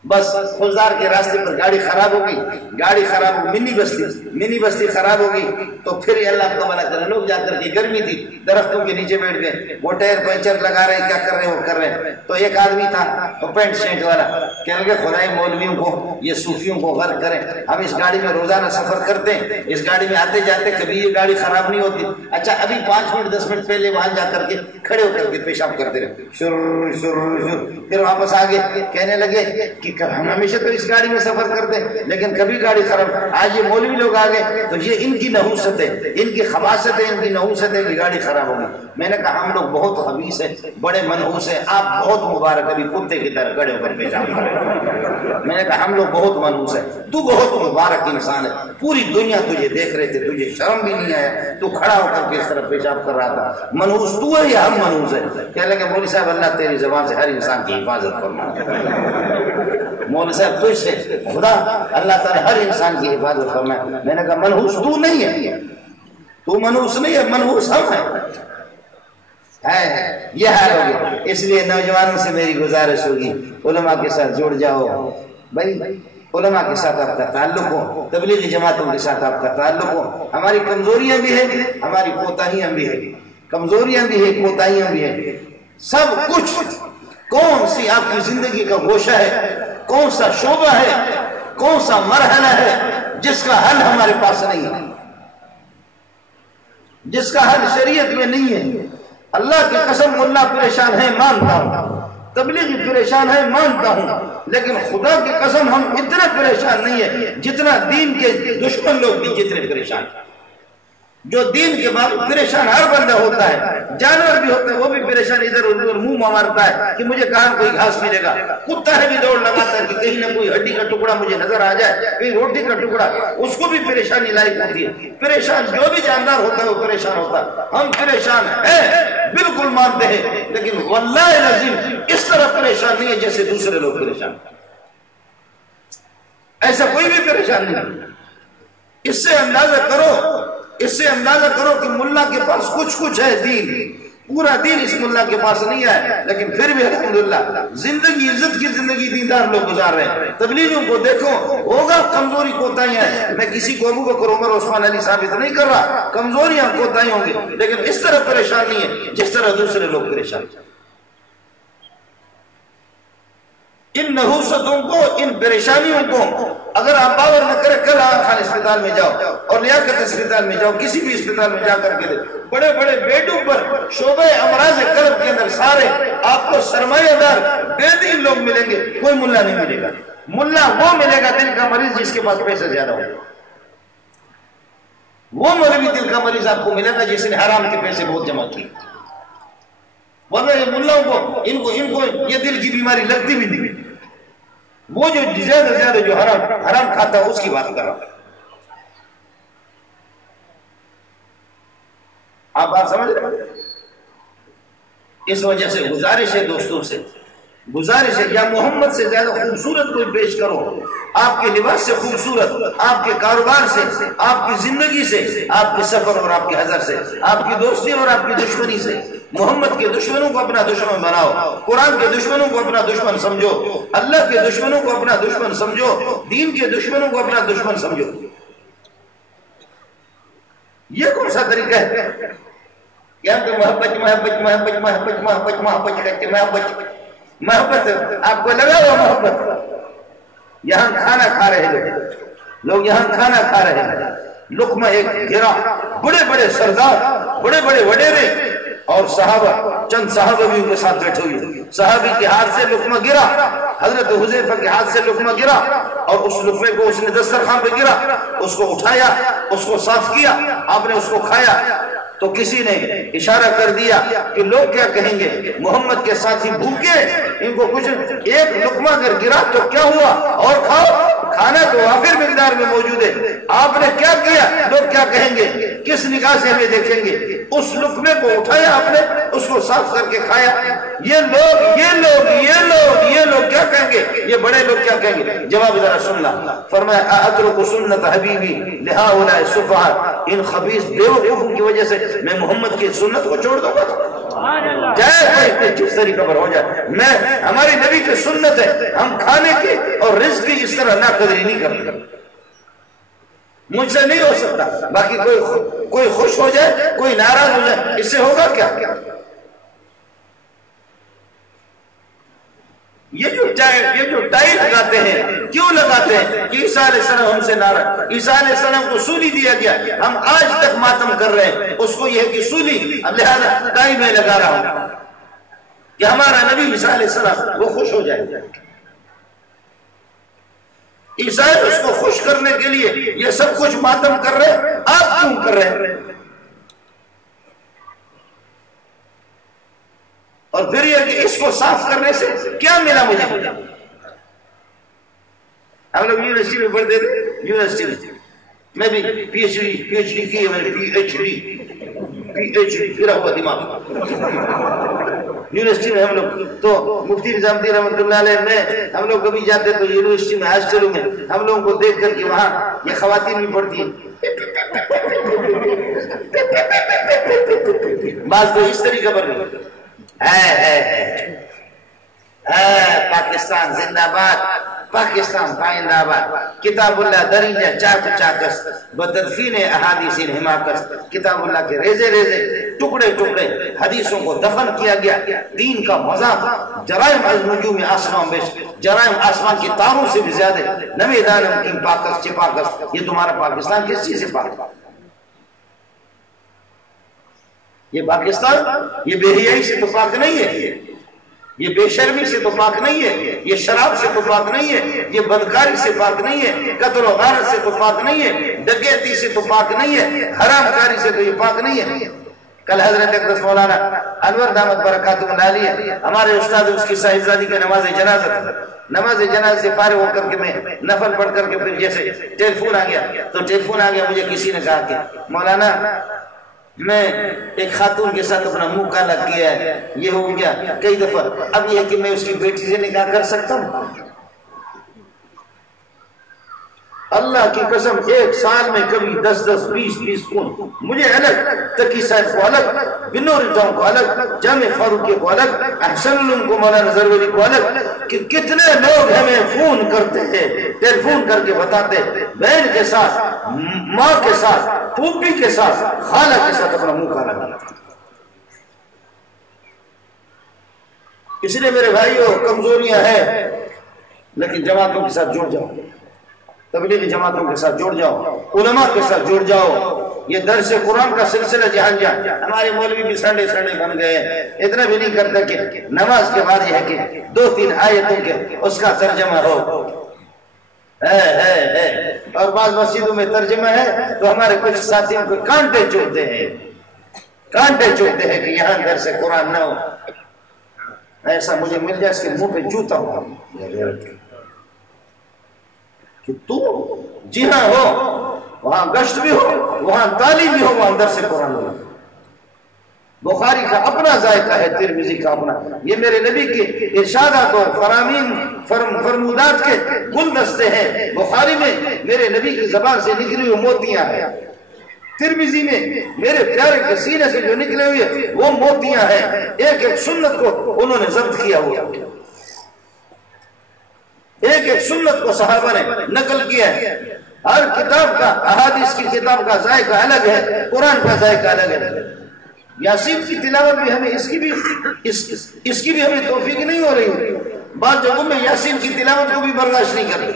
بس فلزار کے راستے پر گاڑی خراب ہو گئی، گاڑی خراب ہو، منی بستی خراب ہو گئی، تو پھر یہ اللہ کو منع کرے، لوگ جا کر کے گرمی تھی درختوں کے نیچے بیٹھ گئے، وہ ٹائر پنچر لگا رہے، کیا کر رہے وہ کر رہے۔ تو ایک آدمی تھا وہ پینٹ شرٹ والا، کہنے لگے خدائے مولویوں کو، یہ صوفیوں کو غرق کریں، ہم اس گاڑی میں روزانہ سفر کرتے ہیں، اس گاڑی میں آتے جاتے کبھی یہ گاڑی خراب نہیں ہوتی، اچھا ابھی 5 منٹ 10 منٹ پہلے وہاں جا کر کے کھڑے ہو کر کے پیشاب کرتے رہے، شر شر شر۔ پھر واپس آگے کہنے لگے کہ ہم ہمیشہ تو اس گاڑی میں سفر کرتے ہیں لیکن کبھی گاڑی خراب، آج یہ مولوی لوگ آ گئے تو یہ ان کی نحوست ہے، ان کی خباثت ہے، ان کی نحوست ہے کہ گاڑی خراب ہوگی۔ میں نے کہا ہم لوگ بہت خبیث ہیں، بڑے منحوس ہیں، آپ بہت مبارک، ابھی کتے کی طرح کھڑے ہو کر پیشاب کریں۔ میں نے کہا ہم لوگ بہت منحوس ہیں، تو بہت مبارک انسان ہے، پوری دنیا تجھے دیکھ رہے تھے، تجھے شرم بھی نہیں آیا، تو کھڑا ہو کر کے اس طرح پیشاب کر رہا تھا، منحوس تو ہے یا ہم منحوس ہیں؟ کہنے لگے مولوی صاحب اللہ تیری زبان سے ہر انسان کی حفاظت فرمائے، مولوی صاحب تجھ سے خدا اللہ تعالی ہر انسان کی حفاظت فرمائے۔ میں نے کہا منحوس تو نہیں ہے، تو منحوس نہیں ہے، منحوس ہم ہیں۔ یہ حال ہو گیا، اس لیے نوجوانوں سے میری گزارش ہوگی علماء کے ساتھ جڑ جاؤ بھائی، علماء کے ساتھ آپ کا تعلق ہو، تبلیغی جماعتوں کے ساتھ آپ کا تعلق ہو۔ ہماری کمزوریاں بھی ہیں، ہماری کوتاہیاں بھی ہیں، کمزوریاں بھی ہیں، کوتاہیاں بھی ہیں، سب کچھ۔ کون سی آپ کی زندگی کا گوشہ ہے، کون سا شعبہ ہے، کون سا مرحلہ ہے جس کا حل ہمارے پاس نہیں ہے، جس کا حل شریعت میں نہیں ہے؟ اللہ کی قسم ملا پریشان ہے مانتا ہوں، تبلیغی پریشان ہے مانتا ہوں، لیکن خدا کی قسم ہم اتنے پریشان نہیں ہیں جتنا دین کے دشمن لوگ بھی جتنے پریشان ہیں۔ جو دین کے بعد پریشان ہر بندہ ہوتا ہے، جانور بھی ہوتا ہے، وہ بھی پریشان ادھر ادھر منہ مارتا ہے کہ مجھے کہاں کوئی گھاس ملے گا، کتا ہے بھی دوڑ لگاتا ہے کہ کہیں نہ کوئی ہڈی کا ٹکڑا مجھے نظر آ جائے، کہیں روٹی کا ٹکڑا، اس کو بھی پریشانی لاحق ہوتی ہے۔ پریشان جو بھی جاندار ہوتا ہے وہ پریشان ہوتا ہے، ہم پریشان ہیں بالکل مانتے ہیں، لیکن واللہ العظیم اس طرح پریشان نہیں ہے جیسے دوسرے لوگ پریشان، ایسا کوئی بھی پریشان نہیں۔ اس سے اندازہ کرو کہ ملا کے پاس کچھ ہے، دین پورا دین اس ملا کے پاس نہیں ہے، لیکن پھر بھی الحمدللہ زندگی عزت کی زندگی دیندار لوگ گزار رہے ہیں۔ تبلیغیوں کو دیکھو، ہوگا کمزوری کوتاہیاں ہیں، میں کسی کو ابو بکر عمر عثمان علی ثابت نہیں کر رہا، کمزوریاں کوتاہی ہوں گی، لیکن اس طرح پریشان نہیں ہے جس طرح دوسرے لوگ پریشان۔ ان نحوستوں کو، ان پریشانیوں کو اگر آپ باور نہ کریں، کل خان اسپتال میں جاؤ اور لیاقت اسپتال میں جاؤ، کسی بھی اسپتال میں جا کر کے دے، بڑے بڑے بیڈوں پر شعبہ امراض قلب کے اندر سارے آپ کو سرمایہ دار بے دین لوگ ملیں گے، کوئی ملا نہیں ملے گا۔ ملا وہ ملے گا دل کا مریض جس کے پاس پیسے زیادہ ہو، وہ مولوی دل کا مریض آپ کو ملے گا جس نے حرام کے پیسے بہت جمع کیے، ورنہ یہ ملاؤں کو ان کو یہ دل کی بیماری لگتی بھی نہیں۔ وہ جو زیادہ زیادہ جو حرام کھاتا ہے اس کی بات کر رہا ہوں۔ آپ بات سمجھ رہے ہیں؟ اس وجہ سے گزارش ہے دوستوں سے، گزارش ہے، یا محمد سے زیادہ خوبصورت کوئی پیش کرو، آپ کے لباس سے خوبصورت، آپ کے کاروبار سے، آپ کی زندگی سے، آپ کے سفر اور آپ کے حضر سے، آپ کی دوستی اور آپ کی دشمنی سے۔ محمد کے دشمنوں کو اپنا دشمن بناؤ، قرآن کے دشمنوں کو اپنا دشمن سمجھو، اللہ کے دشمنوں کو اپنا دشمن سمجھو، دین کے دشمنوں کو اپنا دشمن سمجھو۔ یہ کون سا طریقہ ہے کہ ہم تو محبت محبت محبت محبت محبت محبت کرتے، محبت آپ کو لگا ہوا محبت؟ یہاں کھانا کھا رہے لوگ یہاں کھانا کھا رہے ہیں، لقمہ ایک گرا، بڑے بڑے سردار، بڑے بڑے وڈیرے اور صحابہ، چند صحابہ بھی ان کے ساتھ بیٹھے ہوئے، صحابی کے ہاتھ سے لقمہ گرا، حضرت حذیفہ کے ہاتھ سے لقمہ گرا، اور اس لقمے کو اس نے دسترخوان پہ گرا، اس کو اٹھایا، اس کو صاف کیا، آپ نے اس کو کھایا، تو کسی نے اشارہ کر دیا کہ لوگ کیا کہیں گے، محمد کے ساتھی بھوکے، ان کو کچھ ایک لقمہ اگر گرا تو کیا ہوا، اور کھاؤ، کھانا تو وافر مقدار میں موجود ہے، آپ نے کیا کیا، لوگ کیا کہیں گے، کس نگاہ سے ہمیں دیکھیں گے؟ اس لقمے کو اٹھایا آپ نے، اس کو صاف کر کے کھایا۔ یہ لوگ کیا کہیں گے، یہ بڑے لوگ کیا کہیں گے؟ جواب ذرا سننا، فرمایا اترک سنت حبیبی لہؤلاء السفہاء، ان خبیث بیوقوفوں کی وجہ سے میں محمد کی سنت کو چھوڑ دوں گا؟ چاہے کوئی کس طریقہ پر ہو جائے، میں ہماری نبی کی سنت ہے، ہم کھانے کی اور رزق کی اس طرح ناقدری نہیں کرتے، مجھ سے نہیں ہو سکتا۔ باقی کوئی خوش ہو جائے، کوئی ناراض ہو جائے، اس سے ہوگا کیا؟ یہ جو ٹائی لگاتے ہیں، کیوں لگاتے ہیں؟ کہ عیسیٰ علیہ السلام ہم سے ناراض، عیسیٰ علیہ السلام کو سولی دیا گیا، ہم آج تک ماتم کر رہے ہیں، اس کو یہ ہے کہ سولی، لہذا ٹائی میں لگا رہا ہوں کہ ہمارا نبی عیسیٰ علیہ السلام وہ خوش ہو جائے۔ عیسائی اس کو خوش کرنے کے لیے یہ سب کچھ ماتم کر رہے ہیں، آپ کیوں کر رہے ہیں؟ اور پھر یہ کہ اس کو صاف کرنے سے کیا ملا مجھے؟ ہم لوگ یونیورسٹی میں پڑھتے تھے، یونیورسٹی میں بھی پی ایچ ڈی کی ہے، میں نے پی ایچ ڈی پھرا ہوا دماغ یونیورسٹی میں ہم لوگ تو مفتی نظام الدین رحمۃ اللہ علیہ میں ہم لوگ کبھی جاتے تو یونیورسٹی میں ہاسٹلوں میں ہم لوگوں کو دیکھ کر کے وہاں یہ خواتین بھی پڑھتی ہیں، بعض تو اس طریقے پر پاکستان زندہ باد، پاکستان پائندہ باد، کتاب اللہ دریجہ چاک چاکس بددفین احادیث حماکس، کتاب اللہ کے ریزے ریزے ٹکڑے ٹکڑے حدیثوں کو دفن کیا گیا، دین کا مذاق، جرائم از نجوم آسمان بیش، جرائم آسمان کی تاروں سے بھی زیادہ، نمی دارم کی پاکس چپاکس، یہ تمہارا پاکستان کس چیز سے پاک؟ یہ پاکستان یہ بے حیائی سے تو پاک نہیں ہے، یہ بے شرمی سے تو پاک نہیں ہے، یہ شراب سے تو پاک نہیں ہے، یہ بدکاری سے پاک نہیں ہے، قتل و غارت سے تو پاک نہیں ہے، ڈکیتی سے تو پاک نہیں ہے، حرام کاری سے تو یہ پاک نہیں ہے۔ کل حضرت اقدس مولانا انور دامت برکاتہ العالیہ ہمارے استاد اس کی صاحبزادی کا نماز جنازہ سے فارغ ہو کر کے میں نفل پڑھ کر کے پھر جیسے ٹیلی فون آ گیا، مجھے کسی نے کہا کہ مولانا میں ایک خاتون کے ساتھ اپنا منہ کالا کیا ہے، یہ ہو گیا کئی دفعہ، اب یہ ہے کہ میں اس کی بیٹی سے نکاح کر سکتا ہوں؟ اللہ کی قسم ایک سال میں کبھی 10 20 خون، مجھے الگ، تقی صاحب کو الگ، بنوری ٹاؤن کو الگ، جامع فاروقی کو الگ، احسن علوم کو مولانا ضروری کو الگ، کہ کتنے لوگ ہمیں فون کرتے ہیں، ٹیلی فون کر کے بتاتے بہن کے ساتھ، ماں کے ساتھ، پھوپھی کے ساتھ، خالہ کے ساتھ اپنا منہ کالا کرتا۔ اس لیے میرے بھائیوں کمزوریاں ہیں، لیکن جماعتوں کے ساتھ جڑ جاؤ، تبلیغی جماعتوں کے ساتھ جڑ جاؤ، علماء کے ساتھ جڑ جاؤ۔ یہ درس قرآن کا سلسلہ جہاں جہاں ہمارے مولوی بھی سنڈے بن گئے، اتنا بھی نہیں کرتا کہ نماز کے بعد یہ ہے کہ 2-3 آیتوں کے اس کا ترجمہ ہو ہے۔ اور بعض مسجدوں میں ترجمہ ہے تو ہمارے کچھ ساتھیوں کو کانٹے چوبتے ہیں کہ یہاں درس قرآن نہ ہو۔ ایسا مجھے مل جائے اس کے منہ پہ جوتا ہوا کہ تو جی ہاں ہو، وہاں گشت بھی ہو، وہاں تعلیم بھی ہو، وہاں درس قرآن ہو۔ بخاری کا اپنا ذائقہ ہے، ترمذی کا اپنا۔ یہ میرے نبی کے ارشادات اور فرمودات کے گلدستے ہیں۔ بخاری میں میرے نبی کی زبان سے نکلی ہوئی موتیاں ہیں، ترمذی میں میرے پیارے کے سینے سے جو نکلے ہوئے وہ موتیاں ہیں۔ ایک ایک سنت کو انہوں نے ضبط کیا ہوا، ایک ایک سنت کو صحابہ نے نقل کیا ہے۔ ہر کتاب کا، احادیث کی کتاب کا ذائقہ الگ ہے، قرآن کا ذائقہ الگ ہے۔ یاسین کی تلاوت بھی ہمیں اس کی بھی ہمیں توفیق نہیں ہو رہی۔ بعض جگہوں میں یاسین کی تلاوت کو بھی برداشت نہیں کرتے۔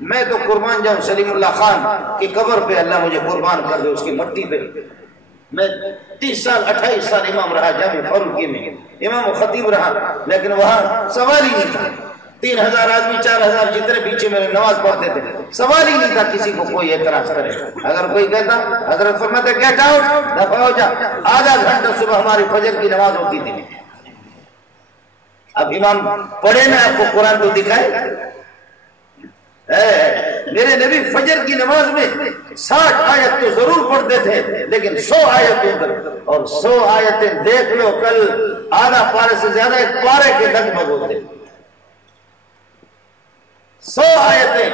میں تو قربان جاؤں سلیم اللہ خان کی قبر پہ، اللہ مجھے قربان کر دے اس کی مٹی پہ۔ میں 30 سال 28 سال امام رہا جامع فاروقی میں، امام و خطیب رہا، لیکن وہاں سوال ہی نہیں تھا۔ 3000 آدمی 4000 جتنے پیچھے میرے نماز پڑھتے تھے، سوال ہی نہیں تھا کسی کو کوئی اعتراض کرے۔ اگر کوئی کہتا، حضرت فرماتے گیٹ آؤٹ، دفع ہو جا۔ آدھا گھنٹہ صبح ہماری فجر کی نماز ہوتی تھی۔ اب امام پڑھے نا آپ کو قرآن تو دکھائے۔ میرے نبی فجر کی نماز میں 60 آیت تو ضرور پڑھتے تھے، لیکن 100 آیتوں تک، اور 100 آیتیں دیکھ لو کل آدھا پارے سے زیادہ ایک پارے کے لگ بھگ ہوتے۔ 100 آیتیں،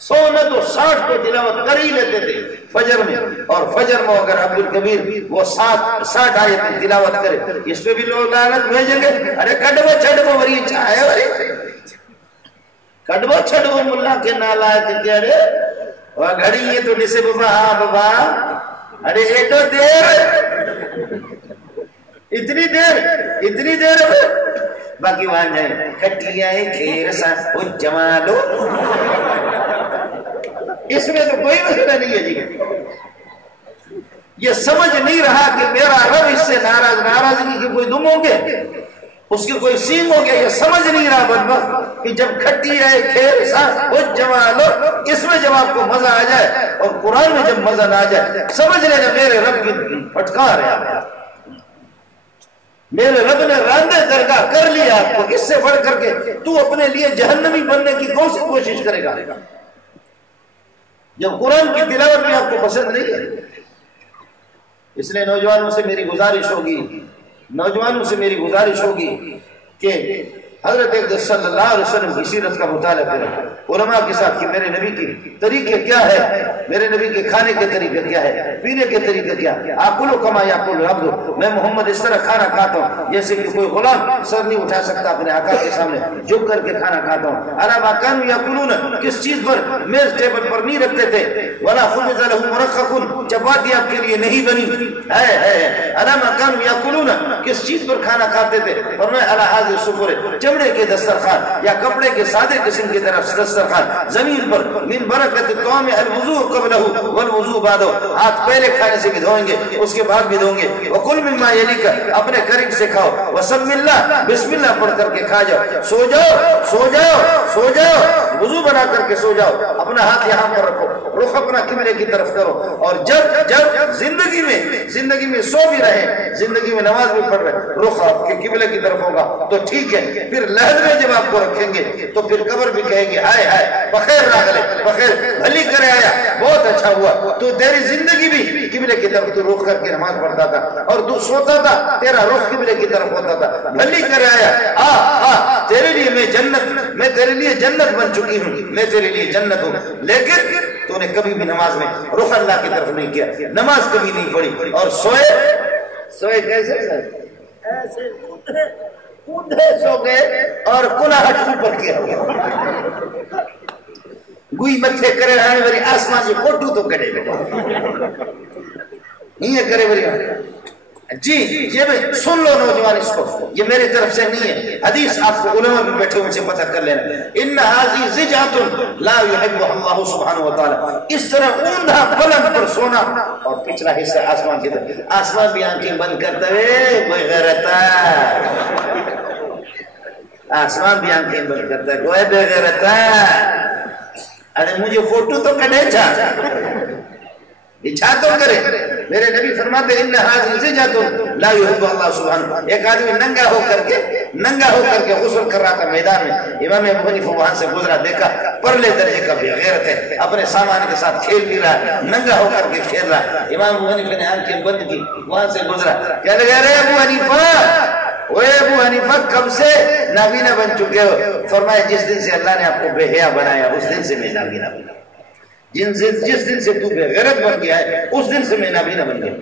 100 نہ تو 60 کو تلاوت کر ہی لیتے تھے فجر میں۔ اور فجر میں اگر عبدالکبیر وہ 60 آیتیں تلاوت کرے، اس پہ بھی لوگ لعنت بھیجیں گے، ارے کڈبو چھڈبو وری چاہے وری کڈبو چھڈبو ملا کے نالا کے ارے وہ گھڑی یہ تو نسے بابا، ہاں بابا، ارے ایڈو دیر، اتنی دیر باقی وہاں جائیں کٹیاں کھیر سا وہ جمالو۔ اس میں تو کوئی مسئلہ نہیں ہے جی۔ یہ سمجھ نہیں رہا کہ میرا رب اس سے ناراضگی کے کوئی دم ہوں گے، اس کے کوئی سین ہو گیا۔ یہ سمجھ نہیں رہا بدبخت کہ جب کھٹی ہے کھیر سا وہ جمالو، اس میں جب آپ کو مزہ آ جائے اور قرآن میں جب مزہ نہ آ جائے، سمجھ لینا میرے رب کی پھٹکار ہے۔ میرے رب نے راندے درگاہ کر لیا آپ کو، اس سے بڑھ کر کے تو اپنے لیے جہنمی بننے کی کون سی کوشش کرے گا؟ جب قرآن کی تلاوت بھی آپ کو پسند نہیں ہے۔ اس لیے نوجوانوں سے میری گزارش ہوگی کہ حضرت اقدس صلی اللہ علیہ وسلم کی سیرت کا مطالعہ کریں علماء کے ساتھ کہ میرے نبی کے طریقے کیا ہے، میرے نبی کے کھانے کے طریقے کیا ہے، پینے کے طریقے کیا ہے۔ آکلو کما یاکل العبد، میں محمد اس طرح کھانا کھاتا ہوں جیسے کہ کوئی غلام سر نہیں اٹھا سکتا اپنے آقا کے سامنے، جھک کر کے کھانا کھاتا ہوں۔ الا ما كانوا یاکلون، کس چیز پر میز ٹیبل پر نہیں رکھتے تھے، ولا خبز لهم مرقق، چپاتی آپ کے لیے نہیں بنی ہے۔ الا ما كانوا یاکلون، کس چیز پر کھانا کھاتے تھے، فرمایا الا هذه السفر، چمڑے کے دسترخوان یا کپڑے کے سادے قسم کی طرف دسترخوان، زمین پر من برکت الطعام الوضوء قبله والوضوء بعده، ہاتھ پہلے کھانے سے بھی دھوئیں گے اس کے بعد بھی دھوئیں گے۔ وکل مما یلیک، اپنے قریب سے کھاؤ، وسم اللہ، بسم اللہ پڑھ کر کے کھا جاؤ، سو جاؤ، وضو بنا کر کے سو جاؤ، اپنا ہاتھ یہاں پر رکھو، رخ اپنا قبلے کی طرف کرو، اور جب زندگی میں سو بھی رہے، زندگی میں نماز بھی پڑھ رہے، رخ آپ کے قبلے کی طرف ہوگا تو ٹھیک ہے۔ پھر لحد میں جب آپ کو رکھیں گے تو پھر قبر بھی کہے گی ہائے بخیر راغلے، بخیر بھلی کرے آیا، بہت اچھا ہوا، تو تیری زندگی بھی قبلے کی طرف تو رخ کر کے نماز پڑھتا تھا، اور تو سوتا تھا تیرا رخ قبلے کی طرف ہوتا تھا، بھلی کرے آیا، تیرے لیے میں تیرے لیے جنت بن چکی ہوں، میں تیرے لیے جنت ہوں، لیکن تو نے کبھی بھی نماز میں رخ اللہ کی طرف نہیں کیا، نماز کبھی نہیں پڑھی، اور سوئے کیسے ایسے اونڈے سو گئے اور کلاہٹ اوپر کیا ہوا، گوئی متھے کرے رہے بری آسمان سے فوٹو تو کڑے بیٹھے یہ کرے بری جی یہ بھی سن لو نوجوان اس کو، یہ میری طرف سے نہیں ہے، حدیث آپ کو علماء بھی بیٹھے ہوئے سے پتہ کر لینا، ان هذه زجعۃ لا يحبها اللہ سبحانہ وتعالی، اس طرح اوندھا پلنگ پر سونا اور پچھلا حصہ آسمان کی طرف، آسمان بھی آنکھیں بند کرتا ہے کوئی غیرت ہے، آسمان بھی آنکھیں بند کرتا ہے کوئی بے غیرت ہے، ارے مجھے فوٹو تو کڑے چھا اچھا تو کرے، میرے نبی فرماتے ہیں ان هذه زجعۃ لا يحب اللہ سبحانہ، ایک آدمی ننگا ہو کر کے غسل کر رہا تھا میدان میں، امام ابو حنیفہ وہاں سے گزرا، دیکھا پرلے درجے کا بے غیرت ہے، اپنے سامان کے ساتھ کھیل بھی رہا، ننگا ہو کر کے کھیل رہا، امام ابو حنیفہ نے آنکھیں بند کی، وہاں سے گزرا، کہنے لگا رے ابو حنیفہ، اوے ابو حنیفہ کب سے نابینا بن چکے ہو؟ فرمایا جس دن سے اللہ نے آپ کو بے حیا بنایا اس دن سے میں نابینا بنا، جس دن سے تو بے غیرت بن گیا ہے اس دن سے میں نابینا بن گیا۔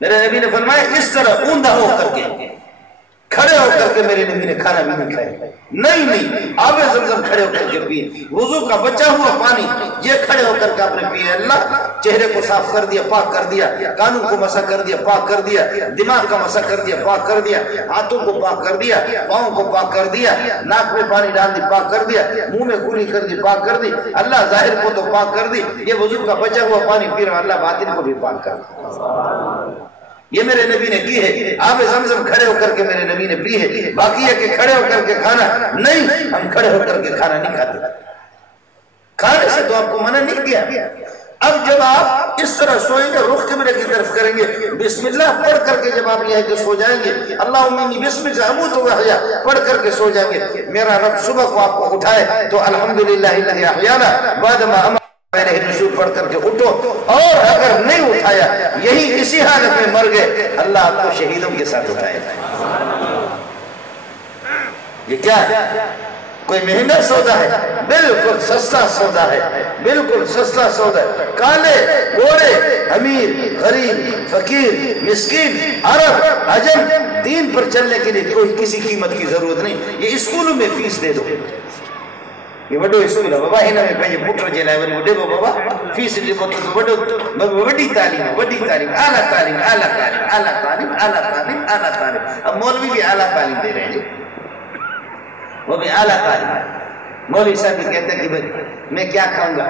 میرے نبی نے فرمایا اس طرح اوندھا ہو کر کے کھڑے ہو کر کے میرے نبی نے کھانا بھی نہیں کھایا، نہیں آب زمزم کھڑے ہو کر کے پیے، وضو کا بچا ہوا پانی یہ کھڑے ہو کر کے آپ نے پیے، اللہ چہرے کو صاف کر دیا، پاک کر دیا، کانوں کو مسح کر دیا، پاک کر دیا، دماغ کا مسح کر دیا، پاک کر دیا، ہاتھوں کو پاک کر دیا، پاؤں کو پاک کر دیا، ناک میں پانی ڈال دی پاک کر دیا، منہ میں گولی کر دی پاک کر دی، اللہ ظاہر کو تو پاک کر دی، یہ وضو کا بچا ہوا پانی پی رہا، اللہ باطن کو بھی پاک کر دی، یہ میرے نبی نے کی ہے، آب زمزم کھڑے ہو کر کے میرے نبی نے پی ہے، باقی ہے کہ کھڑے ہو کر کے کھانا نہیں، ہم کھڑے ہو کر کے کھانا نہیں کھاتے، کھانے سے تو آپ کو منع نہیں کیا۔ اب جب آپ اس طرح سوئیں گے رخ قبلے کی طرف کریں گے، بسم اللہ پڑھ کر کے جب آپ یہ ہے کہ سو جائیں گے، اللہم انی بسمک اموت و احیا پڑھ کر کے سو جائیں گے، میرا رب صبح کو آپ کو اٹھائے تو الحمدللہ الذی احیانا بعد ما میرے نشور پڑھ کر کے اٹھو، اور اگر نہیں اٹھایا یہی اسی حالت میں مر گئے اللہ آپ کو شہیدوں کے ساتھ اٹھائے۔ یہ کیا ہے؟ کوئی مہنگا سودا ہے؟ بالکل سستا سودا ہے، بالکل سستا سودا ہے، کالے گورے امیر غریب فقیر مسکین عرب عجم دین پر چلنے کے لیے کوئی کسی قیمت کی ضرورت نہیں، یہ اسکولوں میں فیس دے دو، یہ وڈو اسکول ہے بابا، انہوں میں پہنچے پٹر جیلائے ولی وڈے بابا فیس دے بہت وڈی تعلیم ہے، وڈی تعلیم، اعلیٰ تعلیم، اعلیٰ تعلیم، اعلیٰ تعلیم، اعلیٰ تعلیم، اعلیٰ تعلیم، اب مولوی بھی اعلیٰ تعلیم دے رہے ہیں جی، وہ بھی اعلیٰ تعلیم، مولوی صاحب بھی کہتے ہیں کہ میں کیا کھاؤں گا،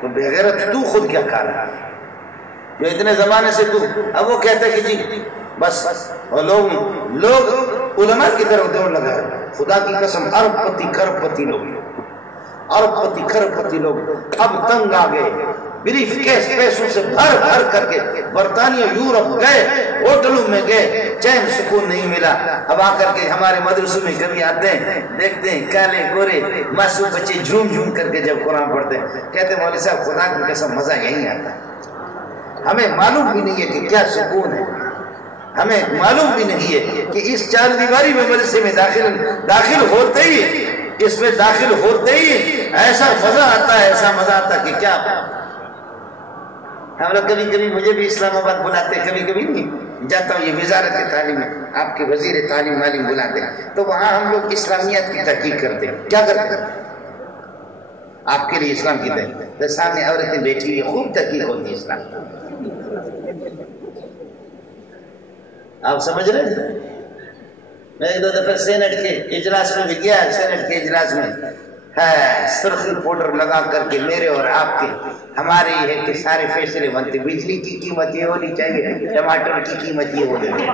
تو بے غیرت تو خود کیا کھا رہا ہے جو اتنے زمانے سے تو، اب وہ کہتے ہیں کہ جی بس، اور لوگ علماء کی طرف دوڑ لگا، خدا کی قسم ارب پتی کرب پتی لوگ، ارب پتی کرب پتی لوگ اب تنگ آ گئے، بریف کیس پیسوں سے بھر کر کے برطانیہ یورپ گئے، ہوٹلوں میں گئے، چین سکون نہیں ملا، اب آ کر کے ہمارے مدرسوں میں کبھی آتے ہیں دیکھتے ہیں کالے گورے معصوم بچے جھوم کر کے جب قرآن پڑھتے ہیں کہتے ہیں مولوی صاحب خدا کی قسم مزہ یہی آتا ہے، ہمیں معلوم بھی نہیں ہے کہ کیا سکون ہے، ہمیں معلوم بھی نہیں ہے کہ اس چار دیواری میں مدرسے میں داخل ہوتے ہی اس میں داخل ہوتے ہی ایسا مزہ آتا ہے، ایسا مزہ آتا ہے کہ کیا، ہم لوگ کبھی مجھے بھی اسلام آباد بلاتے ہیں، کبھی نہیں جاتا ہوں، یہ وزارت تعلیم ہے، آپ کے وزیر تعلیم معلوم بلاتے ہیں، تو وہاں ہم لوگ اسلامیات کی تحقیق کرتے ہیں، کیا کرتے ہیں آپ کے لیے اسلام کی تحقیق، تو سامنے عورتیں بیٹھی ہوئی خوب تحقیق ہوتی ہے اسلام، آپ سمجھ رہے ہیں؟ میں ایک دو دفعہ سینٹ کے اجلاس میں بھی گیا، سینٹ کے اجلاس میں سرخی پاؤڈر لگا کر کے میرے اور آپ کے ہمارے یہ ہے کہ سارے فیصلے بنتے، بجلی کی قیمت یہ ہونی چاہیے، ٹماٹر کی قیمت یہ ہونی چاہیے،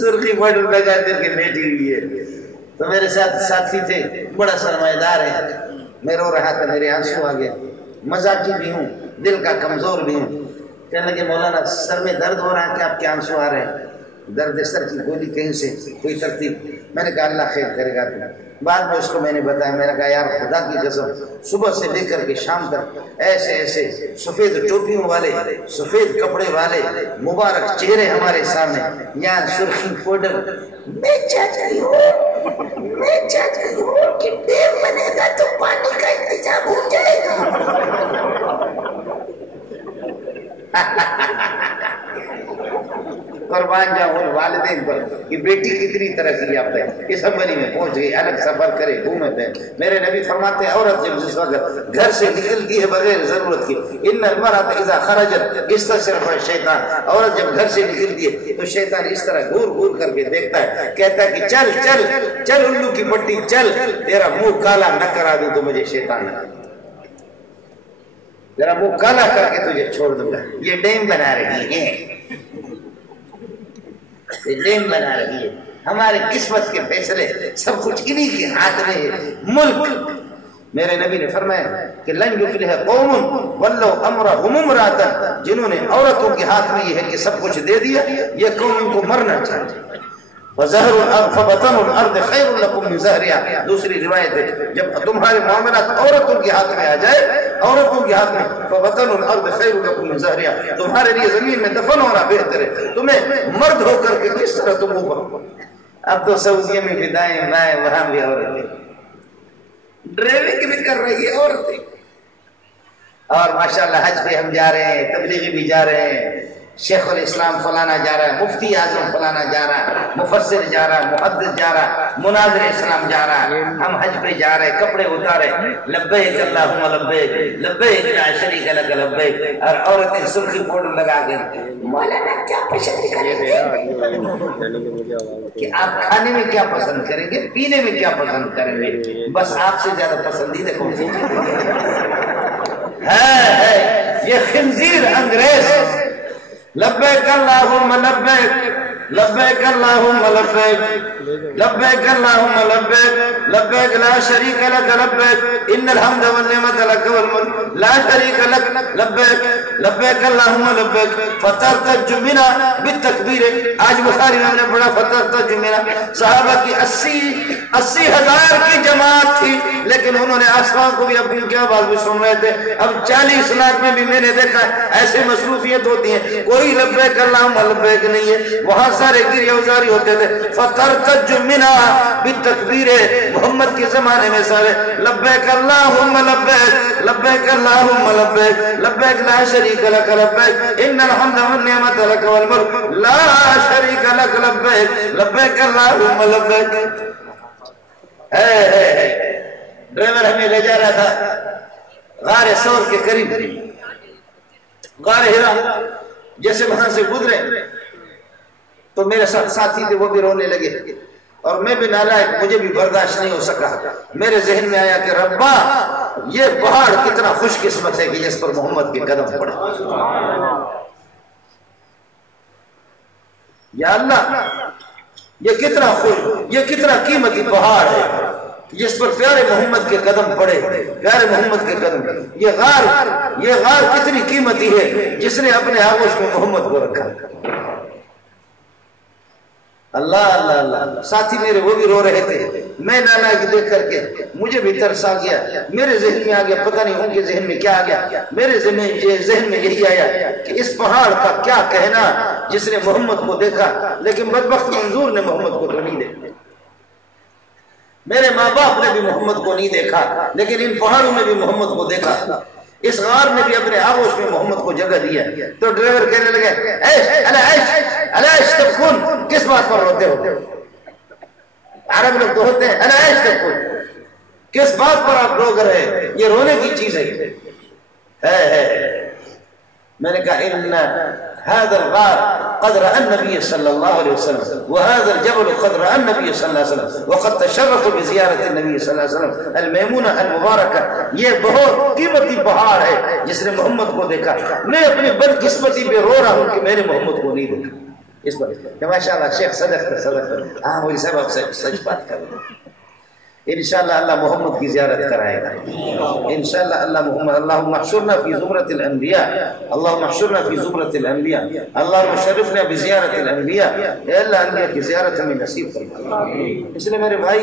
سرخی پاؤڈر لگا کر کے بیٹھی ہوئی ہے، تو میرے ساتھ ساتھی تھے بڑا سرمایہ دار ہے، میں رو رہا تھا، میرے آنسو آ گیا، مزاقی بھی ہوں دل کا کمزور بھی ہوں، کہنے لگے مولانا سر میں درد ہو رہا ہے کہ آپ کے آنسو آ رہے ہیں، درد سر کی گولی کہیں سے کوئی ترتیب، میں نے کہا اللہ خیر کرے گا، بعد میں اس کو میں نے بتایا، میں نے کہا یار خدا کی قسم صبح سے لے کر کے شام تک ایسے سفید ٹوپیوں والے سفید کپڑے والے مبارک چہرے ہمارے سامنے، یہاں سرخی پاؤڈر، میں چاہتی ہوں کہ ڈیم بنے گا تو پانی کا انتظام ہو جائے گا، قربان جاؤں ان والدین پر کہ بیٹی کتنی ترقی یافتہ ہے، اس عملی میں پہنچ گئی، الگ سفر کرے، گھومے پہ۔ میرے نبی فرماتے ہیں عورت جب جس وقت گھر سے نکلتی ہے بغیر ضرورت کی، ان المرأة اذا خرجت استشرف الشیطان، عورت جب گھر سے نکلتی ہے تو شیطان اس طرح گھور گھور کر کے دیکھتا ہے، کہتا ہے کہ چل چل چل الو کی پٹی چل، تیرا منہ کالا نہ کرا دوں تو مجھے شیطان نہ ذرا منہ کالا کر کے تجھے چھوڑ دوں گا۔ یہ ڈیم بنا رہی ہے، یہ ڈیم بنا رہی ہے۔ ہمارے قسمت کے فیصلے سب کچھ انہی کے ہاتھ میں ہے۔ ملک، میرے نبی نے فرمایا کہ لن یفلح قوم ولو امرهم امرأة، جنہوں نے عورتوں کے ہاتھ میں یہ ہے کہ سب کچھ دے دیا، یہ قوم ان کو مرنا چاہیے۔ وَزَهْرُ الْأَرْضِ فَبَطَنُ الْأَرْضِ خَيْرٌ لَكُمْ مِنْ زَهْرِهَا، دوسری روایت ہے جب تمہارے معاملات عورتوں کے ہاتھ میں آ جائے، عورتوں کے ہاتھ میں فَبَطَنُ الْأَرْضِ خَيْرٌ لَكُمْ مِنْ زَهْرِهَا، تمہارے لیے زمین میں دفن ہونا بہتر ہے، تمہیں مرد ہو کر کے کس طرح تم اوپر۔ اب تو سعودیہ میں بھی دائیں بائیں وہاں بھی عورتیں ڈرائیونگ بھی کر رہی ہے عورتیں، اور ماشاءاللہ حج پہ ہم جا رہے ہیں، تبلیغی بھی جا رہے ہیں، شیخ الاسلام فلانا جا رہا ہے، مفتی اعظم فلانا جا رہا ہے، مفسر جا رہا ہے، محدث جا رہا ہے، مناظر اسلام جا رہا ہے، ہم حج پہ جا رہے ہیں، کپڑے اتارے، لبیک اللہم لبیک لبیک لا شریک لک لبیک، اور عورتیں سرخی پاؤڈر لگا کے مولانا کیا پسند کریں گے کہ آپ کھانے میں کیا پسند کریں گے، پینے میں کیا پسند کریں گے، بس آپ سے زیادہ پسندیدہ کون سی ہے؟ یہ خنزیر انگریز لبیک اللہم لبیک لبیک اللہم لبیک لبیک اللہم لبیک لبیک لا شریک لک لبیک ان الحمد والنعمت لک والملک لا شریک لک لبیک لبیک اللہم لبیک فترتج منا بالتکبیر۔ آج بخاری میں نے پڑھا فترتج منا، صحابہ کی 80,000 کی جماعت تھی، لیکن انہوں نے آسمان کو بھی اپنی کیا بات بھی سن رہے تھے۔ اب 40 لاکھ میں بھی میں نے دیکھا ایسے مصروفیت ہوتی ہیں، کوئی لبیک اللہم لبیک نہیں ہے، وہاں سارے گریہ وزاری ہوتے تھے۔ فترتج منا بالتکبیر، محمد کے زمانے میں سارے لبیک اللہم لبیک لبیک اللہم لبیک لبیک لا شریک لک لبیک ان الحمد والنعمت لک والملک لا شریک لک لبیک لبیک اللہم لبیک۔ ڈرائیور ہمیں لے جا رہا تھا غار ثور کے قریب، غار ہرا، جیسے وہاں سے گزرے تو میرے ساتھ ساتھی تھے، وہ بھی رونے لگے اور میں بھی نالائق، مجھے بھی برداشت نہیں ہو سکا۔ میرے ذہن میں آیا کہ ربا یہ پہاڑ کتنا خوش قسمت ہے کہ جس پر محمد کے قدم پڑے، یا اللہ یہ کتنا خوش، یہ کتنا قیمتی پہاڑ ہے جس پر پیارے محمد کے قدم پڑے، پیارے محمد کے قدم۔ یہ غار کتنی قیمتی ہے جس نے اپنے آغوش میں محمد کو رکھا۔ اللہ اللہ اللہ، ساتھی میرے وہ بھی رو رہے تھے، میں نالائق دیکھ کر کے مجھے بھی ترس آ گیا، میرے ذہن میں آ گیا، پتہ نہیں ان کے ذہن میں کیا آ گیا، میرے ذہن میں یہی آیا کہ اس پہاڑ کا کیا کہنا جس نے محمد کو دیکھا، لیکن بدبخت منظور نے محمد کو تو نہیں دیکھا، میرے ماں باپ نے بھی محمد کو نہیں دیکھا، لیکن ان پہاڑوں میں بھی محمد کو دیکھا، اس غار نے بھی اپنے آغوش میں محمد کو جگہ دیا۔ تو ڈرائیور کہنے لگے علیش تبکون، کس بات پر روتے ہو؟ عرب لوگ تو ہوتے ہیں علیش تبکون، کس بات پر آپ رو رہے ہیں؟ یہ رونے کی چیز ہے۔ میں نے کہا ان هذا الغار قد رأى النبي صلى الله عليه وسلم وهذا الجبل قد رأى النبي صلى الله عليه وسلم وقد تشرف بزيارة النبي صلى الله عليه وسلم الميمونة المباركة۔ یہ بہت قیمتی پہاڑ ہے جس نے محمد کو دیکھا، میں اپنی بدقسمتی پہ رو رہا ہوں کہ میں نے محمد کو نہیں دیکھا۔ اس پر کہ ماشاءاللہ شیخ صدق ہاں وہی صاحب آپ سے سچ بات کر رہے ہیں۔ انشاءاللہ اللہ محمد کی زیارت کرائے گا، انشاءاللہ اللہ محمد۔ اللہم احشرنا فی زمرۃ الانبیاء، اللہم احشرنا فی زمرۃ الانبیاء، اللہم شرفنا بزیارت الانبیاء، اے اللہ انبیاء کی زیارت ہمیں نصیب فرما۔ اس لیے میرے بھائی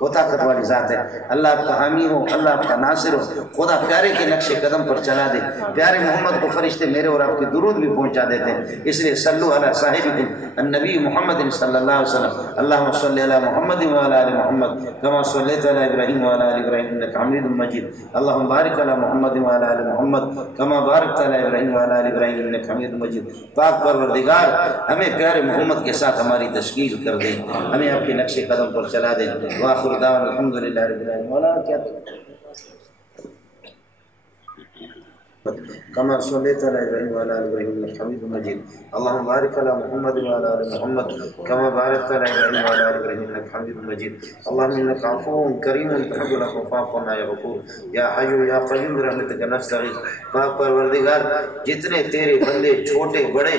وہ طاقت والی ذات ہے. اللہ آپ کا حامی ہو, اللہ آپ کا ناصر ہو. خدا پیارے کے نقش قدم پر چلا دے. پیارے محمد کو فرشتے میرے اور آپ کے درود بھی پہنچا دیتے ہیں. اس لیے صلو علی صاحبکم النبی محمد صلی اللہ علیہ وسلم. اللہم صلی علی محمد وعلی آل محمد کما صلیت علی ابراہیم وعلی آل ابراہیم انک حمید مجید. اللہم بارک علی محمد وعلی آل محمد کما بارکت علی ابراہیم وعلی آل ابراہیم انک حمید مجید. پاک پروردگار ہمیں پیارے محمد کے ساتھ ہماری تشکیل کر دے, ہمیں آپ کے نقش قدم پر چلا دے. وآخر دعوانا الحمدللہ رب العالمین. مولانا کیا كما صليت على ابراهيم وعلى ال ابراهيم انك حميد مجيد. اللهم بارك على محمد وعلى ال محمد كما باركت على ابراهيم وعلى ال ابراهيم انك حميد مجيد. اللهم انك عفو كريم تحب العفو فاعف عنا يا غفور يا حي يا قيوم برحمتك نستغيث. پاک پروردگار جتنے تیرے بندے چھوٹے بڑے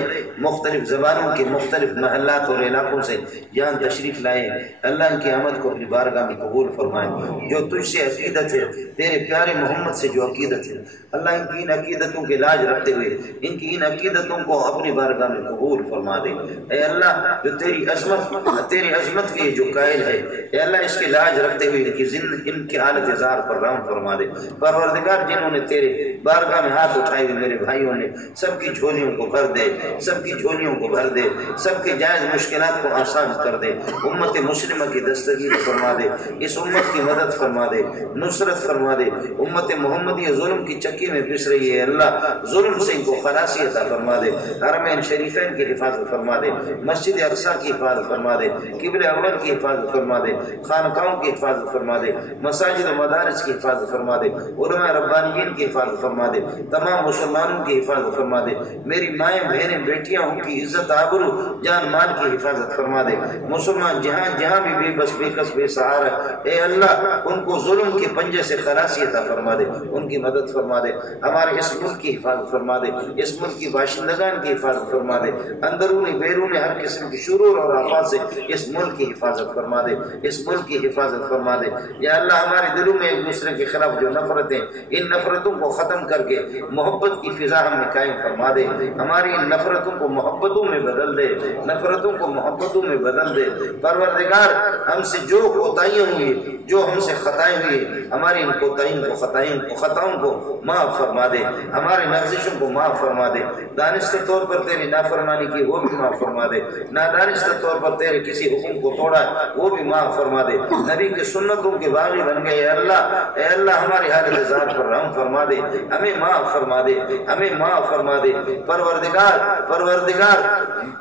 مختلف زبانوں کے مختلف محلات اور علاقوں سے یہاں تشریف لائے, اللہ ان کی آمد کو اپنی بارگاہ میں قبول فرمائے. جو تجھ سے عقیدت ہے, تیرے پیارے محمد سے جو عقیدت ہے, اللہ ان کی عقیدتوں کے لاج رکھتے ہوئے ان کی ان عقیدتوں کو اپنی بارگاہ میں قبول فرما دے. اے اللہ جو تیری عظمت کے جو قائل ہے, اے اللہ اس کے لاج رکھتے ہوئے ان کی حالت اظہار پر رحم فرما دے. پروردگار جنہوں نے تیرے بارگاہ میں ہاتھ اٹھائے ہوئے میرے بھائیوں نے, سب کی جھولیوں کو بھر دے, سب کی جھولیوں کو بھر دے, سب کے جائز مشکلات کو آسان کر دے. امت مسلمہ کی دستگیر فرما دے, اس امت کی مدد فرما دے, نصرت فرما دے. امت محمدی ظلم کی چکی میں پس رہی ہے, اللہ ظلم سے ان کو خلاصی عطا فرما دے. حرمین شریفین کی حفاظت فرما دے, مسجد اقصی کی حفاظت فرما دے, قبلہ اول کی حفاظت فرما دے, خانقاہوں کی حفاظت فرما دے, مساجد و مدارس کی حفاظت فرما دے, علماء ربانیین کی حفاظت فرما دے, تمام مسلمانوں کی حفاظت فرما دے. میری مائیں بہنیں بیٹیاں ان کی عزت آبرو جان مال کی حفاظت فرما دے. مسلمان جہاں بھی بے بس بے کس بے سہارا, اے اللہ ان کو ظلم کے پنجے سے خلاصی عطا فرما دے, ان کی مدد فرما دے. ہمارے اس ملک کی حفاظت فرما دے, اس ملک کی باشندگان کی حفاظت فرما دے. اندرونی بیرونی ہر قسم کی شرور اور آفات سے اس ملک کی حفاظت فرما دے, اس ملک کی حفاظت فرما دے. یا اللہ ہمارے دلوں میں ایک دوسرے کے خلاف جو نفرتیں, ان نفرتوں کو ختم کر کے محبت کی فضا ہم میں قائم فرما دے. ہماری ان نفرتوں کو محبتوں میں بدل دے, نفرتوں کو محبتوں میں بدل دے. پروردگار ہم سے جو کوتاہیاں ہوئی, جو ہم سے خطائیں ہوئی, ہماری ان خطاؤں کو معاف فرما دے, ہمارے لغزشوں کو معاف فرما دے. دانستہ طور پر تیری نافرمانی کی وہ بھی معاف فرما دے, نادانستہ طور پر تیرے کسی حکم کو توڑا وہ بھی معاف فرما دے. نبی کی سنتوں کے باغی بن گئے, اے اللہ ہماری حالت ذات پر رحم فرما دے, ہمیں معاف فرما دے, ہمیں معاف فرما دے. پروردگار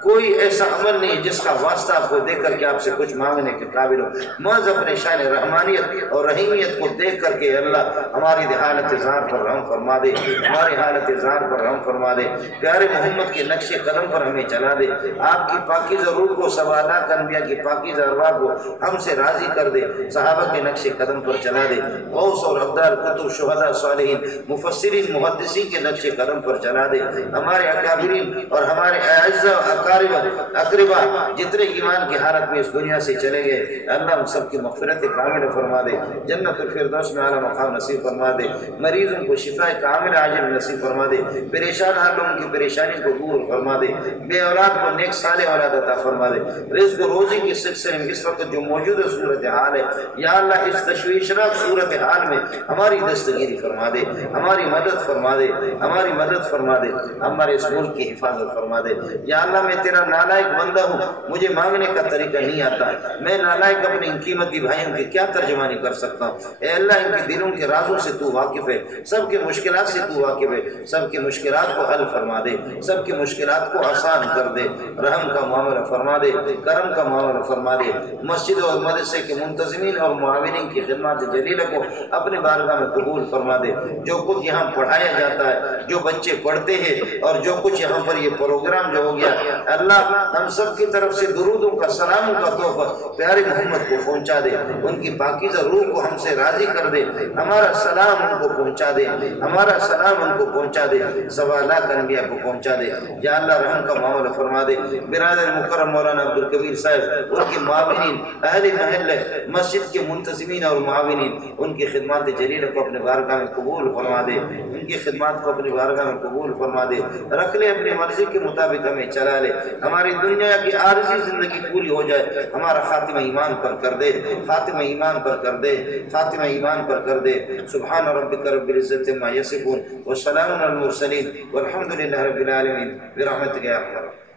کوئی ایسا عمل نہیں جس کا واسطہ آپ کو دیکھ کر کے آپ سے کچھ مانگنے کے قابل ہو. محض اپنے شان رحمانیت اور رحیمیت کو دیکھ کر کے اللہ ہماری حالت اظہار پر رحم فرما دے, ہماری حالت اظہار پر رحم فرما دے. پیارے محمد کے نقش قدم پر ہمیں چلا دے. آپ کی پاکیزہ روح کو, سوالات انبیاء کی پاکیزہ ارواح کو ہم سے راضی کر دے. صحابہ کے نقش قدم پر چلا دے. غوث اور ابدال, کتب, شہداء, صالحین, مفسرین, محدثین کے نقش قدم پر چلا دے. ہمارے اکابرین اور ہمارے اعزاء اقربا جتنے ایمان کی حالت میں اس دنیا سے چلے گئے, اللہ ہم سب کی مغفرت کامل فرما دے, جنت الفردوس میں اعلیٰ مقام نصیب فرما دے. مریضوں کو شفا کامل عاجل نصیب فرما دے. پریشان حال لوگوں کی پریشانی کو دور فرما دے. بے اولاد کو نیک صالح اولاد عطا فرما دے. رزق و روزی کی سلسلے میں اس وقت جو موجود صورتحال ہے, یا اللہ اس تشویشناک صورتحال میں ہماری دستگیری فرما دے, ہماری مدد فرما دے, ہماری مدد فرما دے, ہمارے اس ملک کی حفاظت فرما دے. یا اللہ میں تیرا نالائق بندہ ہوں, مجھے مانگنے کا طریقہ نہیں آتا, میں نالائق اپنے ان قیمتی بھائیوں کی کیا ترجمانی کر سکتا ہوں. اے اللہ ان کے دلوں کے رازوں سے تو واقف ہے, سب کے مشکلات سے تو واقف ہے, سب کی مشکلات کو حل فرما دے, سب کی مشکلات کو آسان کر دے. رحم کا معاملہ فرما دے, کرم کا معاملہ فرما دے. مسجد اور مدرسے کے منتظمین اور معاونین کی خدمات جلیلہ کو اپنے بارگاہ میں قبول فرما دے. جو کچھ یہاں پڑھایا جاتا ہے, جو بچے پڑھتے ہیں, اور جو کچھ یہاں پر یہ پروگرام جو ہو گیا, اللہ ہم سب کی طرف سے درودوں کا, سلاموں کا تحفہ پیارے محمد کو پہنچا دے. ان کی پاکیزہ روح کو ہم سے راضی کر دے. ہمارا سلام ان کو پہنچا دے, ہمارا سلام ان کو پہنچا دے، سوا لاکھ انبیاء کو پہنچا دے۔ یا اللہ رحم کا معاملہ فرما دے۔ برادر مکرم مولانا عبدالکبیر صاحب، ان کے معاونین، اہل محل مسجد کے منتظمین اور معاونین، ان کی خدمات جلیلہ کو اپنے بارگاہ میں قبول فرما دے، ان کی خدمات کو اپنی بارگاہ میں قبول فرما دے، رکھ لے اپنی مرضی کے مطابق ہمیں چلا لے، ہماری دنیا کی عارضی زندگی پوری ہو جائے، ہمارا خاتمہ ایمان پر کر دے، خاتمہ ایمان پر کر دے، خاتمہ ایمان پر کر دے۔ سبحان ربک رب العزت عما یصفون وسلام علی المرسلین والحمد للہ رب العالمین برحمتک یا ارحم الراحمین۔